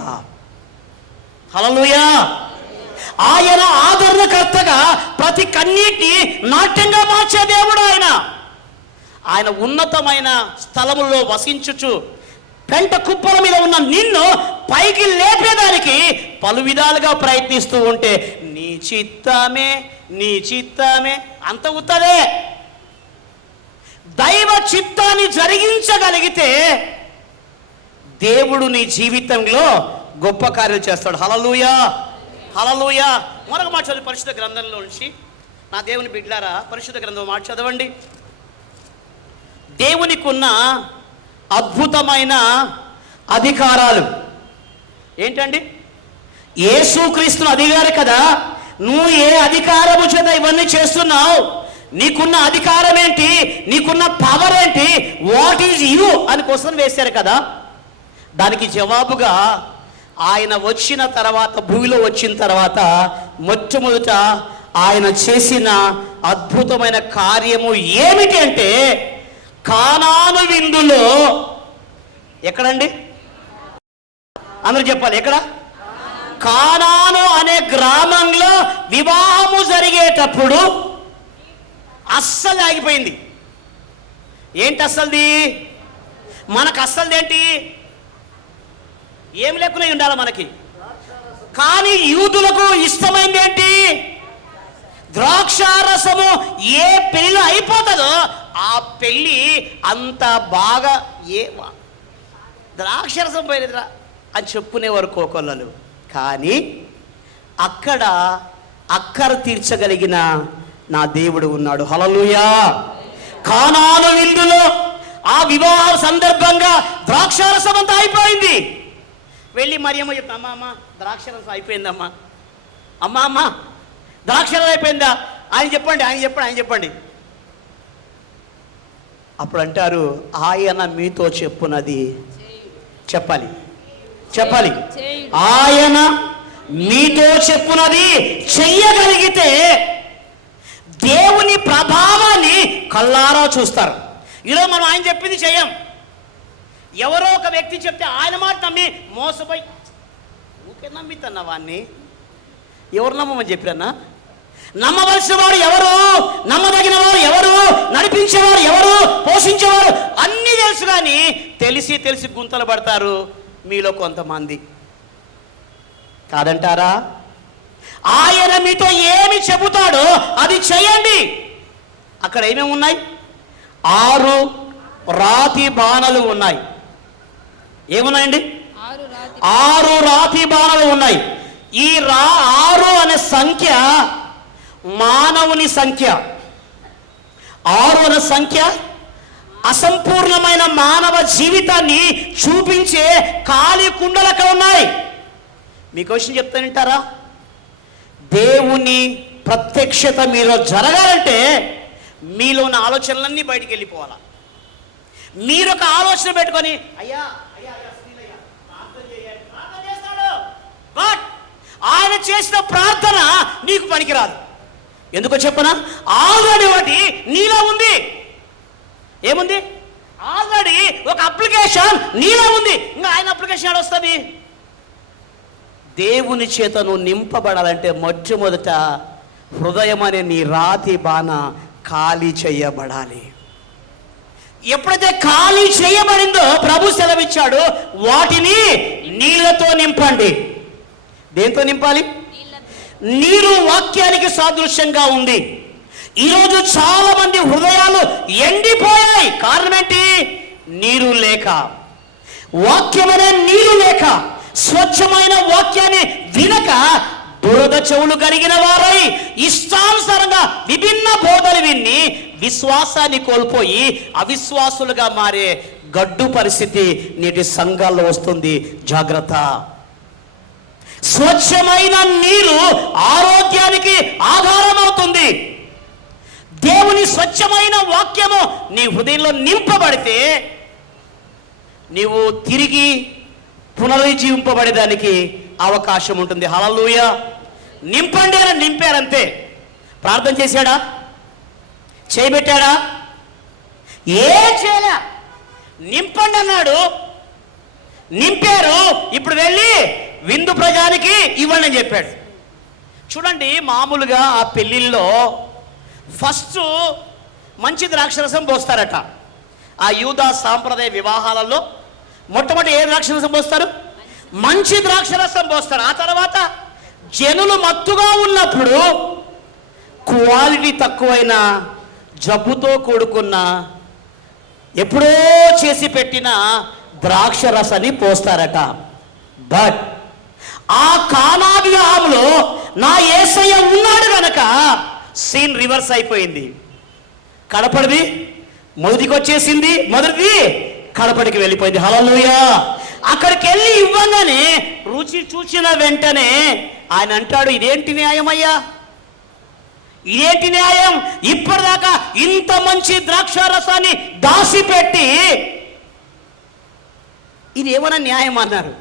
హల్లెలూయా. ఆయన ఆదరణకర్తగా ప్రతి కన్నీటిని నాట్యంగా మార్చే దేవుడు ఆయన. ఆయన ఉన్నతమైన స్థలములో వసించుచు పెంట కుప్పల మీద ఉన్న నిన్ను పైకి లేపేదానికి పలు విధాలుగా ప్రయత్నిస్తూ ఉంటే నీ చిత్తమే నీ చిత్తమే అంత ఉత్తదే. దైవ చిత్తాన్ని జరిగించగలిగితే దేవుడు నీ జీవితంలో గొప్ప కార్యాలు చేస్తాడు. హల్లెలూయా, హల్లెలూయా. మరొక మాట చదివి పరిశుద్ధ గ్రంథంలో నుంచి, నా దేవుని బిడ్డలారా పరిశుద్ధ గ్రంథం మాట చదవండి. దేవునికి ఉన్న అద్భుతమైన అధికారాలు ఏంటండి? యేసుక్రీస్తును అధికారి కదా. నువ్వు ఏ అధికారము చేత ఇవన్నీ చేస్తున్నావు? నీకున్న అధికారం ఏంటి? నీకున్న పవర్ ఏంటి? వాట్ ఈజ్ యూ అని క్వశ్చన్ వేశారు కదా. దానికి జవాబుగా ఆయన వచ్చిన తర్వాత, భూమిలో వచ్చిన తర్వాత మొట్టమొదట ఆయన చేసిన అద్భుతమైన కార్యము ఏమిటి అంటే, కానాను విందులో, ఎక్కడండి అందరూ చెప్పాలి, ఎక్కడ? కానాను అనే గ్రామంలో వివాహము జరిగేటప్పుడు అస్సలు ఆగిపోయింది. ఏంటి అస్సలుది? మనకు అస్సలుది ఏంటి? ఏం లేకుండా ఉండాలి మనకి. కానీ యూదులకు ఇష్టమైంది ఏంటి? ద్రాక్షారసము. ఏ పెళ్లిలో అయిపోతుందో ఆ పెళ్ళి అంత బాగా, ఏ ద్రాక్షరసం పోయినదిరా అని చెప్పుకునేవారు కోకొల్లలు. కానీ అక్కడ అక్కర తీర్చగలిగిన నా దేవుడు ఉన్నాడు. హల్లెలూయా. కానాను విందులో ఆ వివాహ సందర్భంగా ద్రాక్షారసం అంతా అయిపోయింది. వెళ్ళి మరియమ్మ చెప్తా, అమ్మ అమ్మ ద్రాక్షరసం అయిపోయిందమ్మా, అమ్మ అమ్మ ద్రాక్షరసం అయిపోయిందా? ఆయన చెప్పండి, ఆయన చెప్పండి, ఆయన చెప్పండి. అప్పుడు అంటారు, ఆయన మీతో చెప్పునది చెప్పాలి, చెప్పాలి. ఆయన మీతో చెప్పునది చెయ్యగలిగితే దేవుని ప్రభావాన్ని కళ్ళారా చూస్తారు. ఈరోజు మనం ఆయన చెప్పింది చేయం. ఎవరో ఒక వ్యక్తి చెప్తే ఆయన మాట నమ్మి మోసపోయి ఊకే నమ్మితన్నా వాడిని. ఎవరు నమ్మమని చెప్పిరన్నా? నమ్మవలసిన వాడు ఎవరు, నమ్మదగిన వారు ఎవరు, నడిపించేవారు ఎవరు, పోషించేవారు అన్నీ తెలుసు, కానీ తెలిసి గుంతలు పడతారు మీలో కొంతమంది. కాదంటారా? ఆయన మీతో ఏమి చెబుతాడో అది చేయండి. అక్కడ ఏమేమి ఉన్నాయి? 6 రాతి బాణలు ఉన్నాయి. ఏమున్నాయండి? 6 రాతి బాణలు ఉన్నాయి. ఈ 6 అనే సంఖ్య మానవుని సంఖ్య. 6 అనే సంఖ్య అసంపూర్ణమైన మానవ జీవితాన్ని చూపించే ఖాళీ కుండలు అక్కడ ఉన్నాయి. మీ క్వశ్చన్ చెప్తానంటారా? దేవుని ప్రత్యక్షత మీలో జరగాలంటే మీలో ఉన్న ఆలోచనలన్నీ బయటికి వెళ్ళిపోవాలా. మీరు ఒక ఆలోచన పెట్టుకొని అయ్యా ప్రార్థన చేయాలి, ప్రార్థన చేస్తాడు. బట్ ఆయన చేసిన ప్రార్థన నీకు పనికిరాదు. ఎందుకో చెప్పనా? ఆల్రెడీ ఒకటి నీలో ఉంది. ఏముంది? ఆల్రెడీ ఒక అప్లికేషన్ నీలో ఉంది. ఇంకా ఆయన అప్లికేషన్ ఆడ వస్తుంది. దేవుని చేత నువ్వు నింపబడాలంటే మొట్టమొదట హృదయం అనే నీ రాతి బాణ ఖాళీ చేయబడాలి. ఎప్పుడైతే ఖాళీ చేయబడిందో ప్రభు సెలవిచ్చాడు, వాటిని నీళ్ళతో నింపండి. దేంతో నింపాలి? నీరు వాక్యానికి సాదృశ్యంగా ఉంది. ఈరోజు చాలా మంది హృదయాలు ఎండిపోయాయి. కారణం ఏంటి? నీరు లేక, వాక్యమనే నీరు లేక, స్వచ్ఛమైన వాక్యాన్ని వినక దురద చెవులు కలిగిన వారై ఇష్టానుసారంగా విభిన్న బోధలు విని విశ్వాసాన్ని కోల్పోయి అవిశ్వాసులుగా మారే గడ్డు పరిస్థితి నేటి సంఘాల్లో వస్తుంది. జాగ్రత్త. స్వచ్ఛమైన నీరు ఆరోగ్యానికి ఆధారం అవుతుంది. దేవుని స్వచ్ఛమైన వాక్యము నీ హృదయంలో నింపబడితే నీవు తిరిగి పునరుజ్జీవింపబడేదానికి అవకాశం ఉంటుంది. హల్లెలూయా. నింపండి అని నింపారంతే. ప్రార్థన చేశాడా? చేయబెట్టాడా? ఏ చేయలే. నింపండి అన్నాడు, నింపారు. ఇప్పుడు వెళ్ళి విందు ప్రజానికి ఇవ్వండి అని చెప్పాడు. చూడండి, మామూలుగా ఆ పెళ్ళిళ్ళలో ఫస్ట్ మంచి ద్రాక్షరసం పోస్తారట. ఆ యూదా సాంప్రదాయ వివాహాలలో మొట్టమొదటి ఏ ద్రాక్షరసం పోస్తారు? మంచి ద్రాక్షరసం పోస్తారు. ఆ తర్వాత జనులు మత్తుగా ఉన్నప్పుడు క్వాలిటీ తక్కువైన జబ్బుతో కూడుకున్న ఎప్పుడో చేసి పెట్టిన ద్రాక్షరసాన్ని పోస్తారట. బట్ ఆ కానా వివాహంలో నా యేసయ్య ఉన్నాడు కనుక సీన్ రివర్స్ అయిపోయింది. కడపడిది మొదటికి వచ్చేసింది, మొదటిది కడపడికి వెళ్ళిపోయింది. హల్లెలూయా. అక్కడికి వెళ్ళి ఇవ్వగానే రుచి చూసిన వెంటనే ఆయన అంటాడు, ఇదేంటి న్యాయం అయ్యా, ఇదేంటి న్యాయం? ఇప్పటిదాకా ఇంత మంచి ద్రాక్ష రసాన్ని దాసిపెట్టి ఇది ఏమైనా న్యాయం అన్నారు.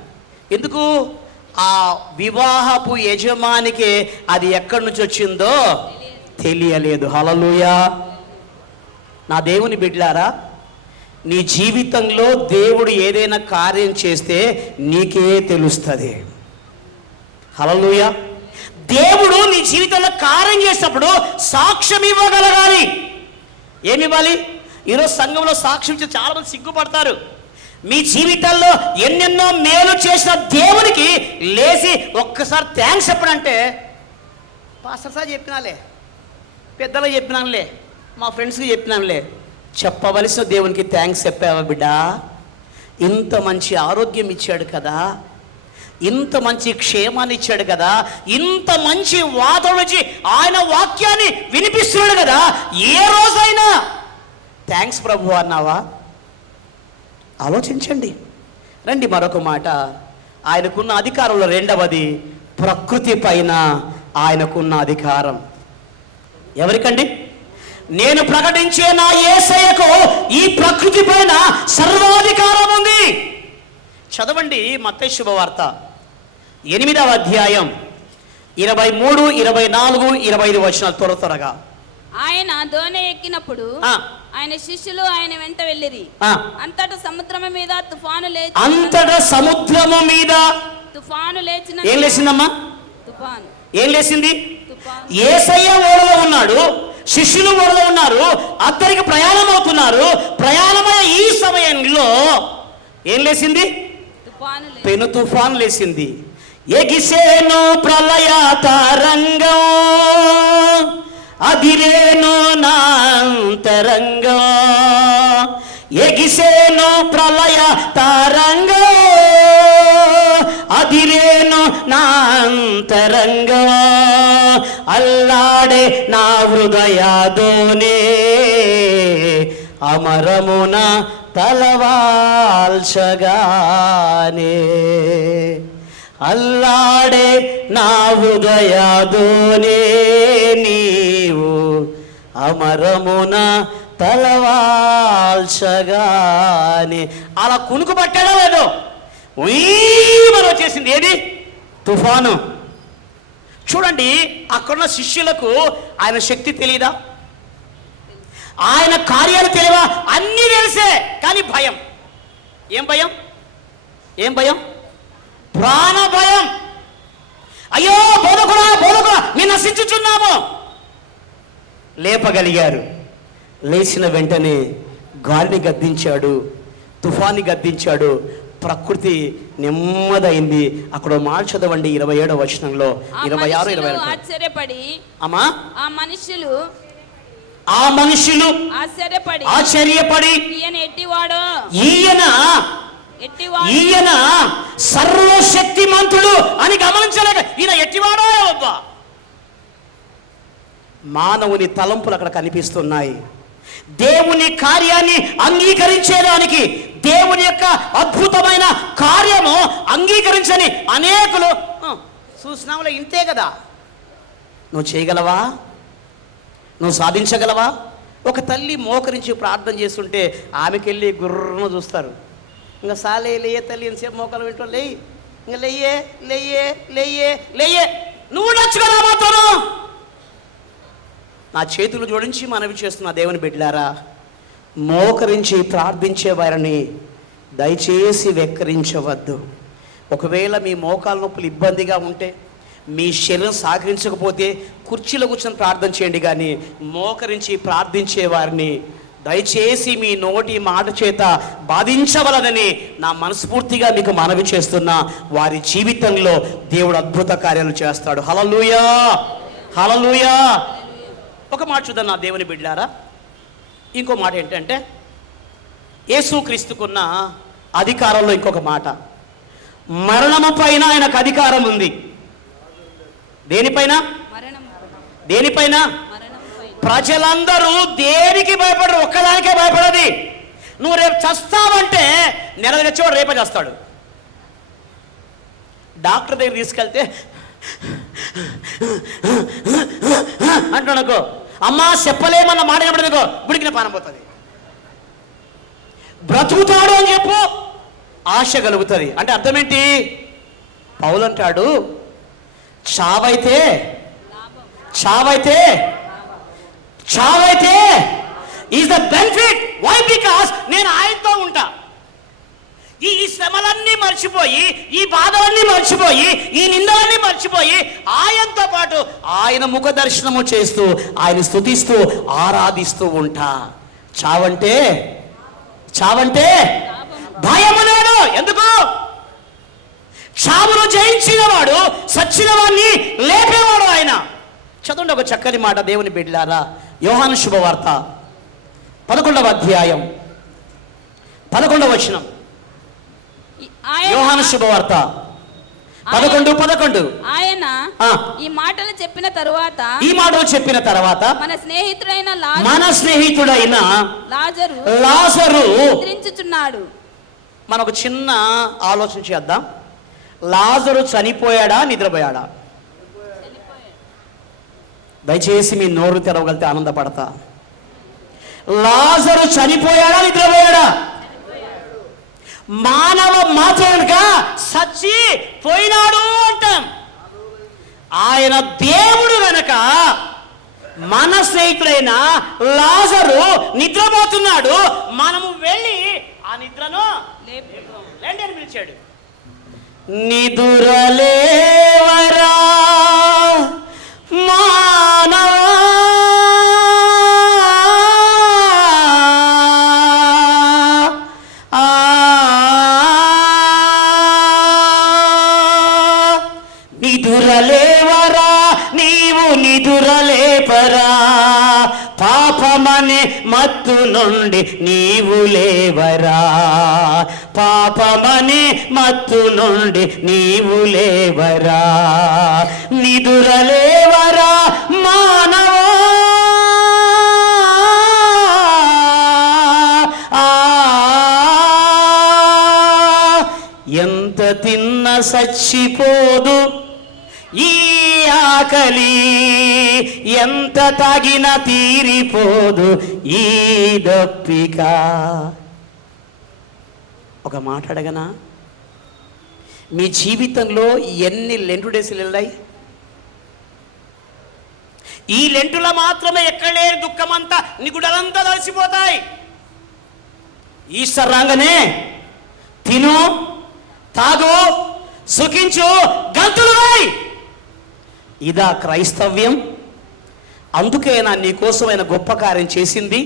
ఎందుకు? ఆ వివాహపు యజమానికి అది ఎక్కడి నుంచి వచ్చిందో తెలియలేదు. హల్లెలూయా. నా దేవుని బిడ్డలారా, నీ జీవితంలో దేవుడు ఏదైనా కార్యం చేస్తే నీకే తెలుస్తుంది. హల్లెలూయా. దేవుడు నీ జీవితంలో కార్యం చేసినప్పుడు సాక్ష్యం ఇవ్వగలగాలి. ఏమి ఇవ్వాలి? ఈరోజు సంఘంలో సాక్ష్యం ఇచ్చి చాలా మంది సిగ్గుపడతారు. మీ జీవితంలో ఎన్నెన్నో మేలు చేసిన దేవునికి లేచి ఒక్కసారి థ్యాంక్స్ చెప్పడంటే, పాస్టర్ సార్ చెప్పినాలే, పెద్దలు చెప్పినానులే, మా ఫ్రెండ్స్కి చెప్పినానులే. చెప్పవలసిన దేవునికి థ్యాంక్స్ చెప్పావా బిడ్డా? ఇంత మంచి ఆరోగ్యం ఇచ్చాడు కదా, ఇంత మంచి క్షేమాన్ని ఇచ్చాడు కదా, ఇంత మంచి వాతావరణం ఇచ్చి ఆయన వాక్యాన్ని వినిపిస్తున్నాడు కదా, ఏ రోజైనా థ్యాంక్స్ ప్రభు అన్నావా? ఆలోచించండి. రండి, మరొక మాట. ఆయనకున్న అధికారంలో రెండవది ప్రకృతి పైన ఆయనకున్న అధికారం. ఎవరికండి? నేను ప్రకటించే నా యేసయ్యకు ఈ ప్రకృతి పైన సర్వాధికారం ఉంది. చదవండి మత్తయి శుభవార్త 8వ అధ్యాయం 23, 24, 25 వచనాలు త్వరగా. ఆయన దోణి ఎక్కినప్పుడు ఆయన శిష్యులు ఆయన వెంట వెళ్ళిరి. ఆ. అంతటా సముద్రము మీద తుఫాను లేచి అంతటా సముద్రము మీద తుఫాను లేచిన ఏం లేచిందమ్మా? తుఫాను ఏం లేచింది? తుఫాను యేసయ్య ఓడలో ఉన్నాడు, శిష్యులు ఓడలో ఉన్నారు, అద్దరికి ప్రయాణం అవుతున్నారు. ప్రయాణమయ్యే ఈ సమయంలో ఏం లేచింది? తుఫాను లేచి పెను తుఫాన్ లేచింది. ఎగిసేను ప్రళయ తరంగం, అదిరేను నాంతరంగం. ఎగిసేను ప్రళయ తరంగం, అదిరేను నాంతరంగం. అల్లాడే నా హృదయాదోనే అమరమున తలవాల్చగానే. అల్లాడే నా హృదయాదోనే నీవు అమరమున తలవాల్చగానే. అలా కునుకు పట్టాడో లేదో మనం వచ్చేసింది. ఏది? తుఫాను. చూడండి, అక్కడున్న శిష్యులకు ఆయన శక్తి తెలియదా? ఆయన కార్యాలు తెలియవా? అన్నీ తెలిసే, కానీ భయం. ఏం భయం? ఏం భయం? ప్రాణ భయం. అయ్యో బోధకుడా బోధకుడా మేము నశించుచున్నాము. లేపగలిగారు. లేచిన వెంటనే గాలిని గద్దించాడు, తుఫాన్ని గద్దించాడు, ప్రకృతి నెమ్మదైంది. అక్కడ మాట చదవండి 27వ వచనంలో, 26, 27. ఆశ్చర్యపడి అమ్మా, ఆ మనుషులు ఆశ్చర్యపడి ఈయన ఎట్టివాడో, ఈయన సర్వశక్తిమంతుడు అని గమనించలేక ఈయన ఎట్టివాడో అబ్బా. మానవుని తలంపులు అక్కడ కనిపిస్తున్నాయి. దేవుని కార్యాన్ని అంగీకరించేదానికి, దేవుని యొక్క అద్భుతమైన కార్యము అంగీకరించని అనేకులు చూసినావులే, ఇంతే కదా, నువ్వు చేయగలవా? నువ్వు సాధించగలవా? ఒక తల్లి మోకరించి ప్రార్థన చేస్తుంటే ఆమెకెళ్ళి గుర్రను చూస్తారు. ఇంకా సాలే లేయే తల్లి, ఎంతసేపు మోకాలు వింటూ లేయి, ఇంకా లేయే లేయే లేయే లేయే, నువ్వు ఉండొచ్చు కదా మాత్రం. నా చేతులు జోడించి మనవి చేస్తున్న దేవుని బిడ్డలారా, మోకరించి ప్రార్థించే వారిని దయచేసి వెక్కరించవద్దు. ఒకవేళ మీ మోకాలు నొప్పులు ఇబ్బందిగా ఉంటే, మీ శరీరం సహకరించకపోతే కుర్చీలో కూర్చొని ప్రార్థన చేయండి, కానీ మోకరించి ప్రార్థించే వారిని దయచేసి మీ నోటి మాట చేత బాధించవలదని నా మనస్ఫూర్తిగా మీకు మనవి చేస్తున్నా. వారి జీవితంలో దేవుడు అద్భుత కార్యాలు చేస్తాడు. హల్లెలూయా, హల్లెలూయా. ఒక మాట చూద్దాం నా దేవుని బిడ్డలారా. ఇంకో మాట ఏంటంటే, యేసుక్రీస్తుకున్న అధికారంలో ఇంకొక మాట, మరణము పైన ఆయనకు అధికారం ఉంది. దేనిపైన? దేనిపైన? ప్రజలందరూ దేనికి భయపడరు, ఒక్కదానికే భయపడది. నువ్వు రేపు చస్తావంటే నెల తెచ్చేవాడు రేపే చేస్తాడు. డాక్టర్ దగ్గర తీసుకెళ్తే అంటున్నాకో, అమ్మా చెప్పలేమన్న మాట చెప్పడనుకో, గుడికిన పానం పోతుంది. బ్రతుకుతాడు అని చెప్పు, ఆశ కలుగుతుంది. అంటే అర్థం ఏంటి? పౌలు అంటాడు, చావైతే is the benefit. Why? Because నేను ఆయనతో ఉంటా. ఈ శ్రమలన్నీ మర్చిపోయి, ఈ బాధలన్నీ మర్చిపోయి, ఈ నిందలన్నీ మర్చిపోయి ఆయనతో పాటు ఆయన ముఖ దర్శనము చేస్తూ, ఆయన స్తుతిస్తూ ఆరాధిస్తూ ఉంటా. చావంటే భయము లేదు. ఎందుకు? చావును జయించిన వాడు, సచ్చిన వాడిని లేపేవాడు ఆయన. చదవండి ఒక చక్కని మాట దేవుని బిడ్డలారా. యోహాను శుభవార్త 11వ అధ్యాయం 11వ వచనం. యోహాను శుభవార్త 11:11. ఆయన ఈ మాటలు చెప్పిన తరువాత మన స్నేహితుడైన లాజరు నిద్రించుచున్నాడు. మనం ఒక చిన్న ఆలోచన చేద్దాం. లాజరు చనిపోయాడా, నిద్రపోయాడా? దయచేసి మీ నోరు తెరవగలితే ఆనందపడతా. లాజరు చనిపోయాడా, నిద్రపోయాడా? మానవ మాత్రంగా సచ్చి పోయినాడు అంటాం. ఆయన దేవుడు గనక మన స్నేహితుడైన లాజరు నిద్రపోతున్నాడు, మనము వెళ్ళి ఆ నిద్రను లేండి అని పిలిచాడు. నిదురలేవరా మానవా, నిదురలేవరా నీవు నిదురలేపరా, పాపమనే మత్తు నుండి నీవు లేవరా, పాపమనే మత్తు నుండి నీవు లేవరా, నిదురలేవరా మానవా. ఎంత తిన్న సచ్చిపోదు ఈ ఆకలి, ఎంత తాగిన తీరిపోదు ఈ దప్పిక. ఒక మాట అడగనా, మీ జీవితంలో ఎన్ని లెంటు డేస్లు వెళ్ళాయి? ఈ లెంటులో మాత్రమే ఎక్కడ లేని దుఃఖమంతా నిగుడలంతా తడిసిపోతాయి. ఈస్టర్ రాగానే తిను, తాగు, సుఖించు, గంతులు వేయ్. ఇదా క్రైస్తవ్యం? అందుకైనా నీ కోసమైన గొప్ప కార్యం చేసింది.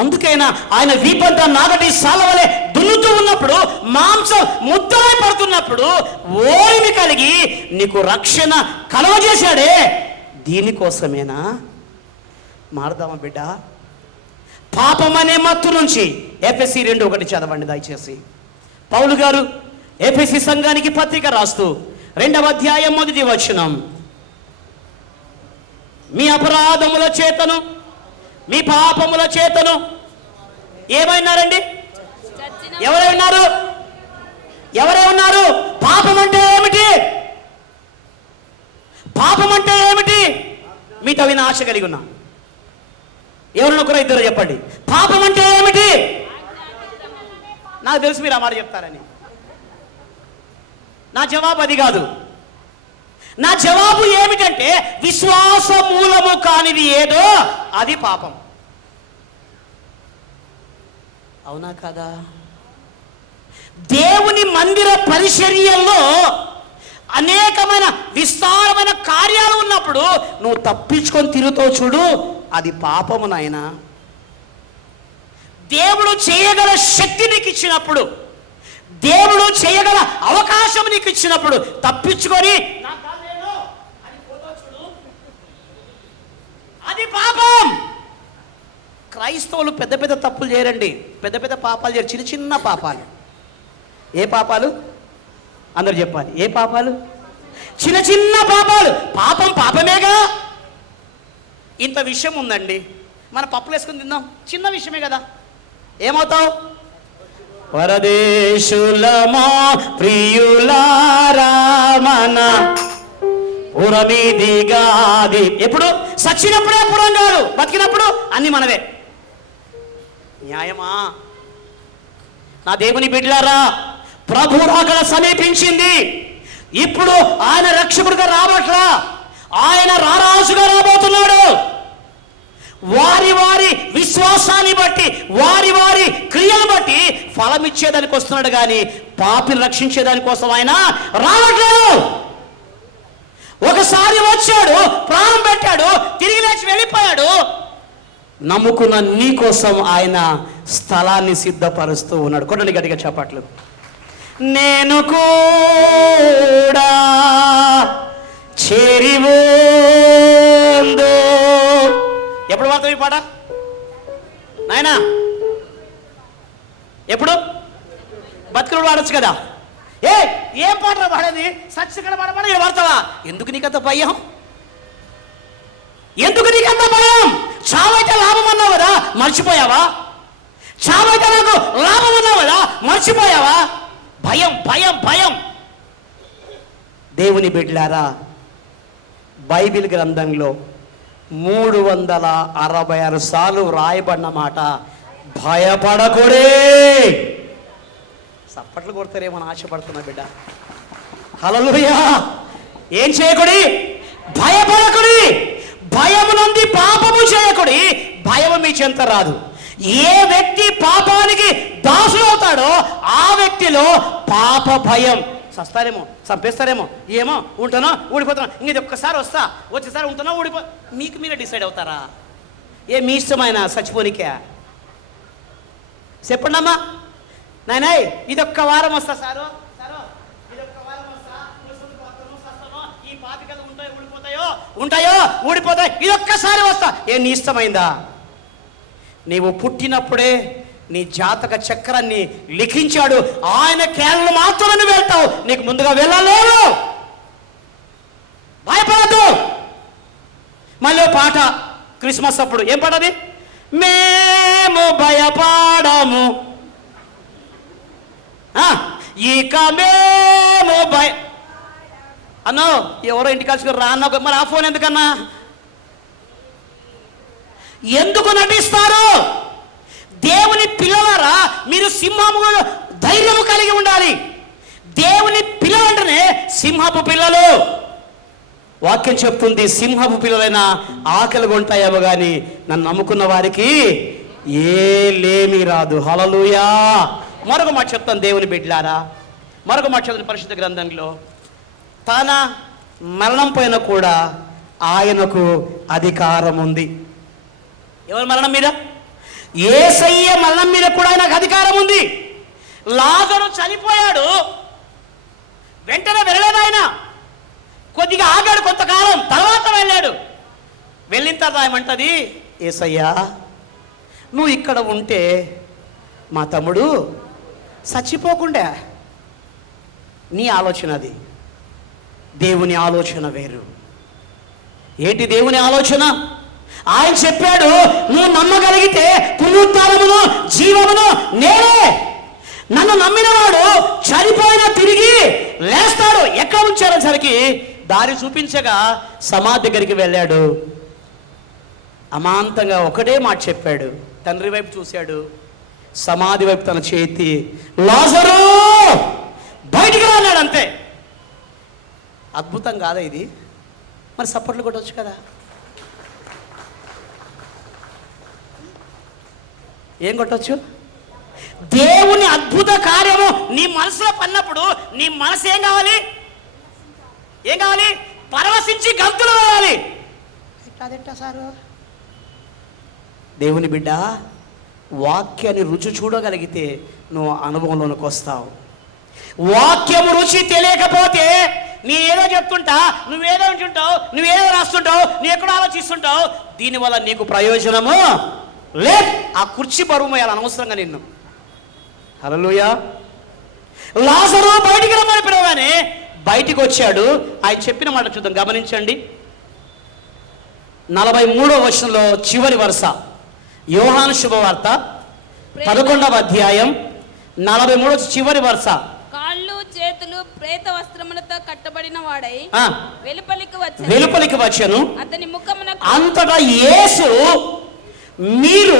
అందుకైనా ఆయన వీపంతా నాగటి సాలవలే దున్నుతూ ఉన్నప్పుడు, మాంసం ముద్దలై పడుతున్నప్పుడు ఓరిమి కలిగి నీకు రక్షణ కలవజేశాడే. దీనికోసమేనా? మారదామా బిడ్డ? పాపం అనే మత్తు నుంచి ఎఫెసీ 2:1 చదవండి దయచేసి. పౌలు గారు ఎఫెసీ సంఘానికి పత్రిక రాస్తూ 2వ అధ్యాయం 1వ వచనం, మీ అపరాధముల చేతను మీ పాపముల చేతను ఏమైనారండి? ఎవరైనారు? ఎవరై ఉన్నారు? పాపం అంటే ఏమిటి? పాపం అంటే ఏమిటి? మీతో విన ఆశ కలిగి ఉన్నా. ఎవరినొకరు ఒకరు ఇద్దరు చెప్పండి, పాపం అంటే ఏమిటి? నాకు తెలుసు మీరు ఆ మాట చెప్తారని. నా జవాబు అది కాదు. నా జవాబు ఏమిటంటే, విశ్వాస మూలము కానిది ఏదో అది పాపం. అవునా కాదా? దేవుని మందిర పరిచర్యల్లో అనేకమైన విస్తారమైన కార్యాలు ఉన్నప్పుడు నువ్వు తప్పించుకొని తిరుగుతావు చూడు, అది పాపము నాయనా. దేవుడు చేయగల శక్తి నీకు ఇచ్చినప్పుడు, దేవుడు చేయగల అవకాశం నీకు ఇచ్చినప్పుడు తప్పించుకొని అది పాపం. క్రైస్తవులు పెద్ద పెద్ద తప్పులు చేయరండి, పెద్ద పెద్ద పాపాలు చేయరు, చిన్న చిన్న పాపాలు. ఏ పాపాలు? అందరు చెప్పాలి. ఏ పాపాలు? చిన్న చిన్న పాపాలు. పాపం పాపమేగా. ఇంత విషయం ఉందండి, మన పప్పులు వేసుకుని తిందాం, చిన్న విషయమే కదా. ఏమవుతావు? పరదేశులమా ప్రియులారా మన పురమిదిగాది. ఎప్పుడు? సచ్చినప్పుడే పురం కాదు, బతికినప్పుడు అన్ని మనవే. న్యాయమా? నా దేవుని బిడ్డలారా, ప్రభు రాకడ సమీపించింది. ఇప్పుడు ఆయన రక్షకుడిగా రావట్లా, ఆయన రారాజుగా రాబోతున్నాడు. వారి వారి విశ్వాసాన్ని బట్టి, వారి వారి క్రియలు బట్టి ఫలం ఇచ్చేదానికి వస్తున్నాడు, కానీ పాపిని రక్షించేదాని కోసం ఆయన రావట్లేదు. ఒకసారి వచ్చాడు, ప్రాణం పెట్టాడు, తిరిగి లేచి వెళ్ళిపోయాడు. నమ్ముకున్న నీ కోసం ఆయన స్థలాన్ని సిద్ధపరుస్తూ ఉన్నాడు. కొట్టండి గట్టిగా చప్పట్లు. నేను కూడా చేరిపోందో. ఎప్పుడు పాడతావు ఈ పాట నాయనా? ఎప్పుడు? బతుకుడు పాడొచ్చు కదా. ఏం పాట పాడేది? సత్యకడ పాడపాడ ఇక్కడ పాడతావా? ఎందుకు నీకంత భయం? ఎందుకు నీకంత భయం? చావైతే లాభం అన్నావు కదా, మర్చిపోయావా? చావైతే నాకు లాభం అన్నావు కదా, మర్చిపోయావా? భయం భయం భయం. దేవుని బిడ్డలారా, బైబిల్ గ్రంథంలో 366 సార్లు రాయబడిన మాట భయపడకూడే. చప్పట్లు కొడతారేమని ఆశపడుతున్నా బిడ్డ. హల్లెలూయా. ఏం చేయకూడి? భయపడకుడి. భయ భయమునంది పాపము చేయకుడి, భయము మీ చెంత రాదు. ఏ వ్యక్తి పాపానికి దాసులవుతాడో ఆ వ్యక్తిలో పాప భయం. చస్తారేమో, చంపేస్తారేమో, ఏమో, ఉంటానో ఊడిపోతానో, ఇంక ఒక్కసారి వస్తా, వచ్చేసారి ఉంటానో మీకు మీరే డిసైడ్ అవుతారా? మీ ఇష్టమైన చచ్చిపోనికే చెప్పండి అమ్మా. నాయనాయ్ ఇదొక్క వారం వస్తా సారు, ఇదొక్క వారం వస్తా, ఈ పాపికలు ఉంటాయో ఊడిపోతాయో, ఇదొక్కసారి వస్తా. నీ ఇష్టమైందా? నీవు పుట్టినప్పుడే నీ జాతక చక్రాన్ని లిఖించాడు. ఆయన కేరళ మాత్రమే నువ్వు వెళ్తావు, నీకు ముందుగా వెళ్ళలేదు. భయపడద్దు. మళ్ళీ పాట క్రిస్మస్ అప్పుడు ఏం పాట అది? మేము భయపడము ఇక మేము అన్నో ఎవరో ఇంటికి కలిసి రాన్న, మరి ఆ ఫోన్ ఎందుకన్నా? ఎందుకు నటిస్తారు? దేవుని పిల్లలారా, మీరు సింహము ధైర్యము కలిగి ఉండాలి. దేవుని పిల్లలంటేనే సింహపు పిల్లలు. వాక్యం చెప్తుంది, సింహపు పిల్లలైనా ఆకలిగా ఉంటాయేమో కానీ నన్ను నమ్ముకున్న వారికి ఏ లేమి రాదు. హల్లెలూయా. మరొక మాట చెప్తాను దేవుని బిడ్డలారా, మరొక మాట చెప్తాను పరిశుద్ధ గ్రంథంలో, తన మరణం పైన కూడా ఆయనకు అధికారం ఉంది. ఎవరి మరణం మీద? యేసయ్య మరణం మీద కూడా ఆయనకు అధికారం ఉంది. లాజరు చనిపోయాడు, వెంటనే వెళ్ళలేదు ఆయన, కొద్దిగా ఆగాడు కొంతకాలం, తర్వాత వెళ్ళాడు. వెళ్ళిన తర్వాత ఏమంటది? యేసయ్యా నువ్వు ఇక్కడ ఉంటే మా తమ్ముడు చచ్చిపోకుండా. నీ ఆలోచన అది, దేవుని ఆలోచన వేరు. ఏంటి దేవుని ఆలోచన? ఆయన చెప్పాడు, నువ్వు నమ్మగలిగితే పునరుత్థానమును జీవమును నేనే. నన్ను నమ్మినవాడు చనిపోయినా తిరిగి లేస్తాడు. ఎక్కడ ఉంచారసరికి దారి చూపించగా సమాధి దగ్గరికి వెళ్ళాడు. అమాంతంగా ఒకటే మాట చెప్పాడు, తండ్రి వైపు చూశాడు, సమాధి వైపు తన చేతి, లాజరు బయటికి రాన్నాడు. అంతే. అద్భుతం కాదా ఇది? మరి సపోర్ట్లు కొట్టవచ్చు కదా. ఏం కొట్టవచ్చు? దేవుని అద్భుత కార్యము నీ మనసులో పడినప్పుడు నీ మనసు ఏం కావాలి? పరవశించి గంతులు వేయాలి. అదెట్టా సారు? దేవుని బిడ్డ, వాక్యాన్ని రుచి చూడగలిగితే నువ్వు అనుభవంలోనికి వస్తావు. వాక్యము రుచి తెలియకపోతే నీ ఏదో చెప్తుంటా, నువ్వేదో ఉంటుంటావు, నువ్వేదో రాస్తుంటావు, నువ్వు ఎక్కడో ఆలోచిస్తుంటావు, దీనివల్ల నీకు ప్రయోజనము లేదు. ఆ కుర్చీ బరువు మోయాలి అనవసరంగా నిన్ను. హల్లెలూయా. లాజరు బయటికి రమ్మని పిలవగానే బయటికి వచ్చాడు. ఆయన చెప్పిన మాట చూద్దాం, గమనించండి. 43వ వచనంలో చివరి వరుస, యోహాను శుభవార్త 11వ అధ్యాయం 43 చివరి వరుస. కాళ్ళు చేతులు ప్రేత వస్త్రములతో కట్టబడిన వాడై వెలుపలికి వచ్చెను. అతని ముఖమునకు అంతటా యేసు, మీరు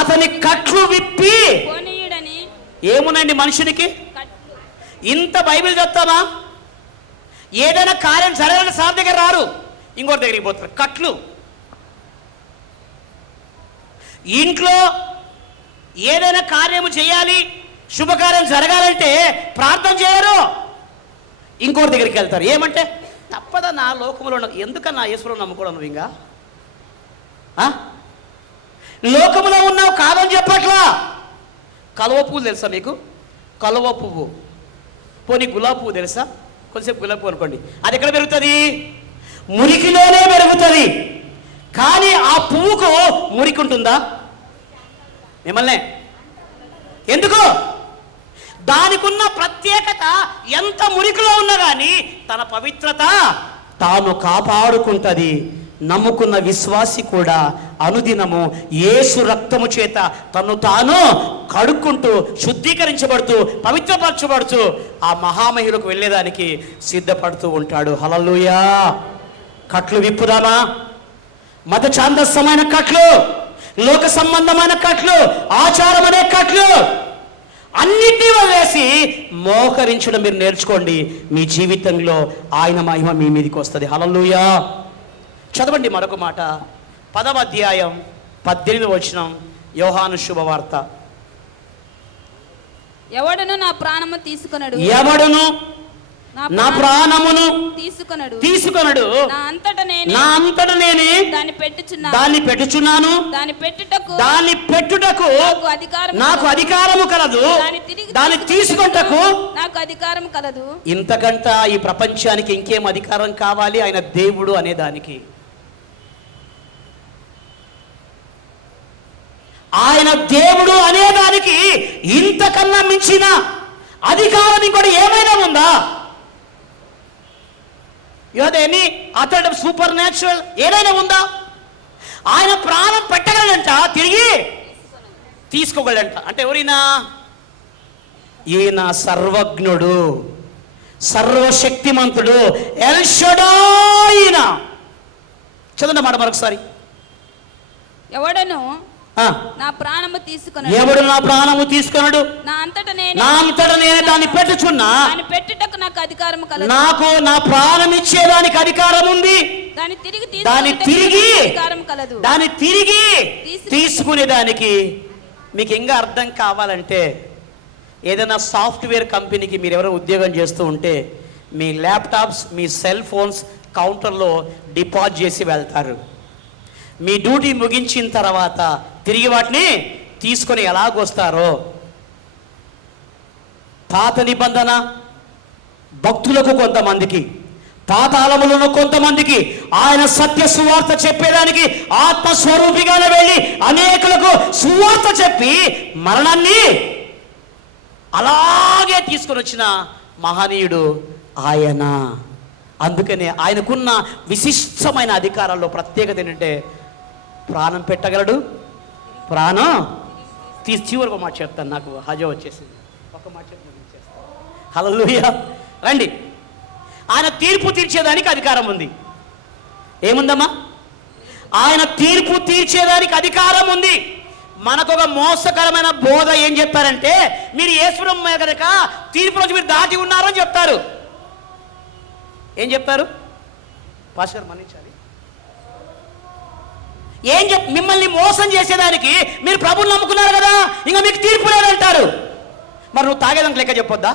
అతని కట్లు విప్పి పోనీయుడని. ఏమున్నాయండి మనుషునికి? ఇంత బైబిల్ చెప్తామా? ఏదైనా కార్యం జరగాలని సార్ దగ్గర రారు, ఇంకోటి దగ్గరికి పోతారు. కట్లు. ఇంట్లో ఏదైనా కార్యము చేయాలి, శుభకార్యం జరగాలంటే ప్రార్థన చేయరు, ఇంకోటి దగ్గరికి వెళ్తారు. ఏమంటే తప్పదా నా లోకంలో ఎందుకన్నా యేసులో నమ్ముకోవడం? నువ్వు ఇంకా లోకంలో ఉన్నావు కాదని చెప్పట్లా. కలువ పువ్వు తెలుసా మీకు? కలువ పువ్వు, పోనీ గులాబీ పువ్వు తెలుసా? కొంచెంసేపు గులాబీ పువ్వు అనుకోండి, అది ఎక్కడ పెరుగుతుంది? మురికిలోనే పెరుగుతుంది. కానీ ఆ పువ్వుకు మురికి ఉంటుందా? మిమ్మల్నే. ఎందుకు? దానికి ఉన్న ప్రత్యేకత ఎంత మురికిలో ఉన్నా కానీ తన పవిత్రత తాను కాపాడుకుంటుంది. నమ్ముకున్న విశ్వాసి కూడా అనుదినము యేసు రక్తము చేత తను తాను కడుక్కుంటూ శుద్ధీకరించబడుతూ పవిత్రపరచబడుతూ ఆ మహామహిలకు వెళ్ళేదానికి సిద్ధపడుతూ ఉంటాడు. హల్లెలూయా. కట్లు విప్పుదామా? మత ఛాందస్సమైన కట్లు, లోక సంబంధమైన కట్లు, ఆచారం అనే కట్లు అన్నిటినీ వదిలేసి మోకరించడం మీరు నేర్చుకోండి. మీ జీవితంలో ఆయన మహిమ మీ మీదకి వస్తుంది. హల్లెలూయా. చదవండి మరొక మాట, 10వ అధ్యాయం 18వ వచనం, యోహాను శుభవార్త. ఎవడును నా ప్రాణము తీసుకొనడు, ఎవడును నా ప్రాణమును తీసుకొనడు, నా అంతట నేనే దాన్ని పెట్టుచున్నాను, దాన్ని పెట్టుటకు నాకు అధికారము కలదు, దాన్ని తీసుకొనుటకు నాకు అధికారం కలదు. ఇంతకంట ఈ ప్రపంచానికి ఇంకేం అధికారం కావాలి? ఆయన దేవుడు అనే దానికి, ఆయన దేవుడు అనేదానికి ఇంతకన్నా మించిన అధికారం ఇంకోటి ఏమైనా ఉందా? ఎనీ అతడు సూపర్ న్యాచురల్ ఏదైనా ఉందా? ఆయన ప్రాణం పెట్టగలంట, తిరిగి తీసుకోగలంట. అంటే ఎవరైనా? ఈయన సర్వజ్ఞుడు, సర్వశక్తిమంతుడు, ఎల్ షడాయ్. చదవండి మాట మరొకసారి. ఎవడను నా ప్రాణము తీసుకొనడు, ఎవడు నా ప్రాణము తీసుకొనడు, నా అంతట నేనే దాన్ని పెట్టుచున్నా, దాన్ని పెట్టుటకు నాకు అధికారం కలదు. నాకు నా ప్రాణం ఇచ్చేదానికి అధికారం ఉంది, దాన్ని తిరిగి అధికారం కలదు. దాన్ని తిరిగి తీసుకునేదానికి. మీకు ఇంకా అర్థం కావాలంటే, ఏదైనా సాఫ్ట్వేర్ కంపెనీకి మీరు ఎవరైనా ఉద్యోగం చేస్తూ ఉంటే, మీ ల్యాప్టాప్స్, మీ సెల్ ఫోన్స్ కౌంటర్లో డిపాజిట్ చేసి వెళ్తారు. మీ డ్యూటీ ముగించిన తర్వాత తిరిగి వాటిని తీసుకొని ఎలాగొస్తారో, పాత నిబంధన భక్తులకు కొంతమందికి, పాతాళములను కొంతమందికి ఆయన సత్య సువార్త చెప్పేదానికి ఆత్మస్వరూపిగానే వెళ్ళి అనేకులకు సువార్త చెప్పి మరణాన్ని అలాగే తీసుకొని వచ్చిన మహనీయుడు ఆయన. అందుకనే ఆయనకున్న విశిష్టమైన అధికారాల్లో ప్రత్యేకత ఏంటంటే, ప్రాణం పెట్టగలడు, ప్రాణం చివరికి ఒక మాట చెప్తాను, నాకు హజ వచ్చేసింది, ఒక మాట చెప్పి ముగించేస్తాను. హల్లెలూయా. రండి. ఆయన తీర్పు తీర్చేదానికి అధికారం ఉంది. ఏముందమ్మా? ఆయన తీర్పు తీర్చేదానికి అధికారం ఉంది. మనకొక మోసకరమైన బోధ ఏం చెప్పారంటే, మీరు యేసుప్రభు కనుక తీర్పు రోజు మీరు దాటి ఉన్నారని చెప్తారు. ఏం చెప్తారు? పాస్టర్ మన్నించాలి. మిమ్మల్ని మోసం చేసేదానికి మీరు ప్రభువుని నమ్ముకున్నారు కదా, ఇంకా మీకు తీర్పు లేదంటారు. మరి నువ్వు తాగేదానికి లెక్క చెప్పొద్దా?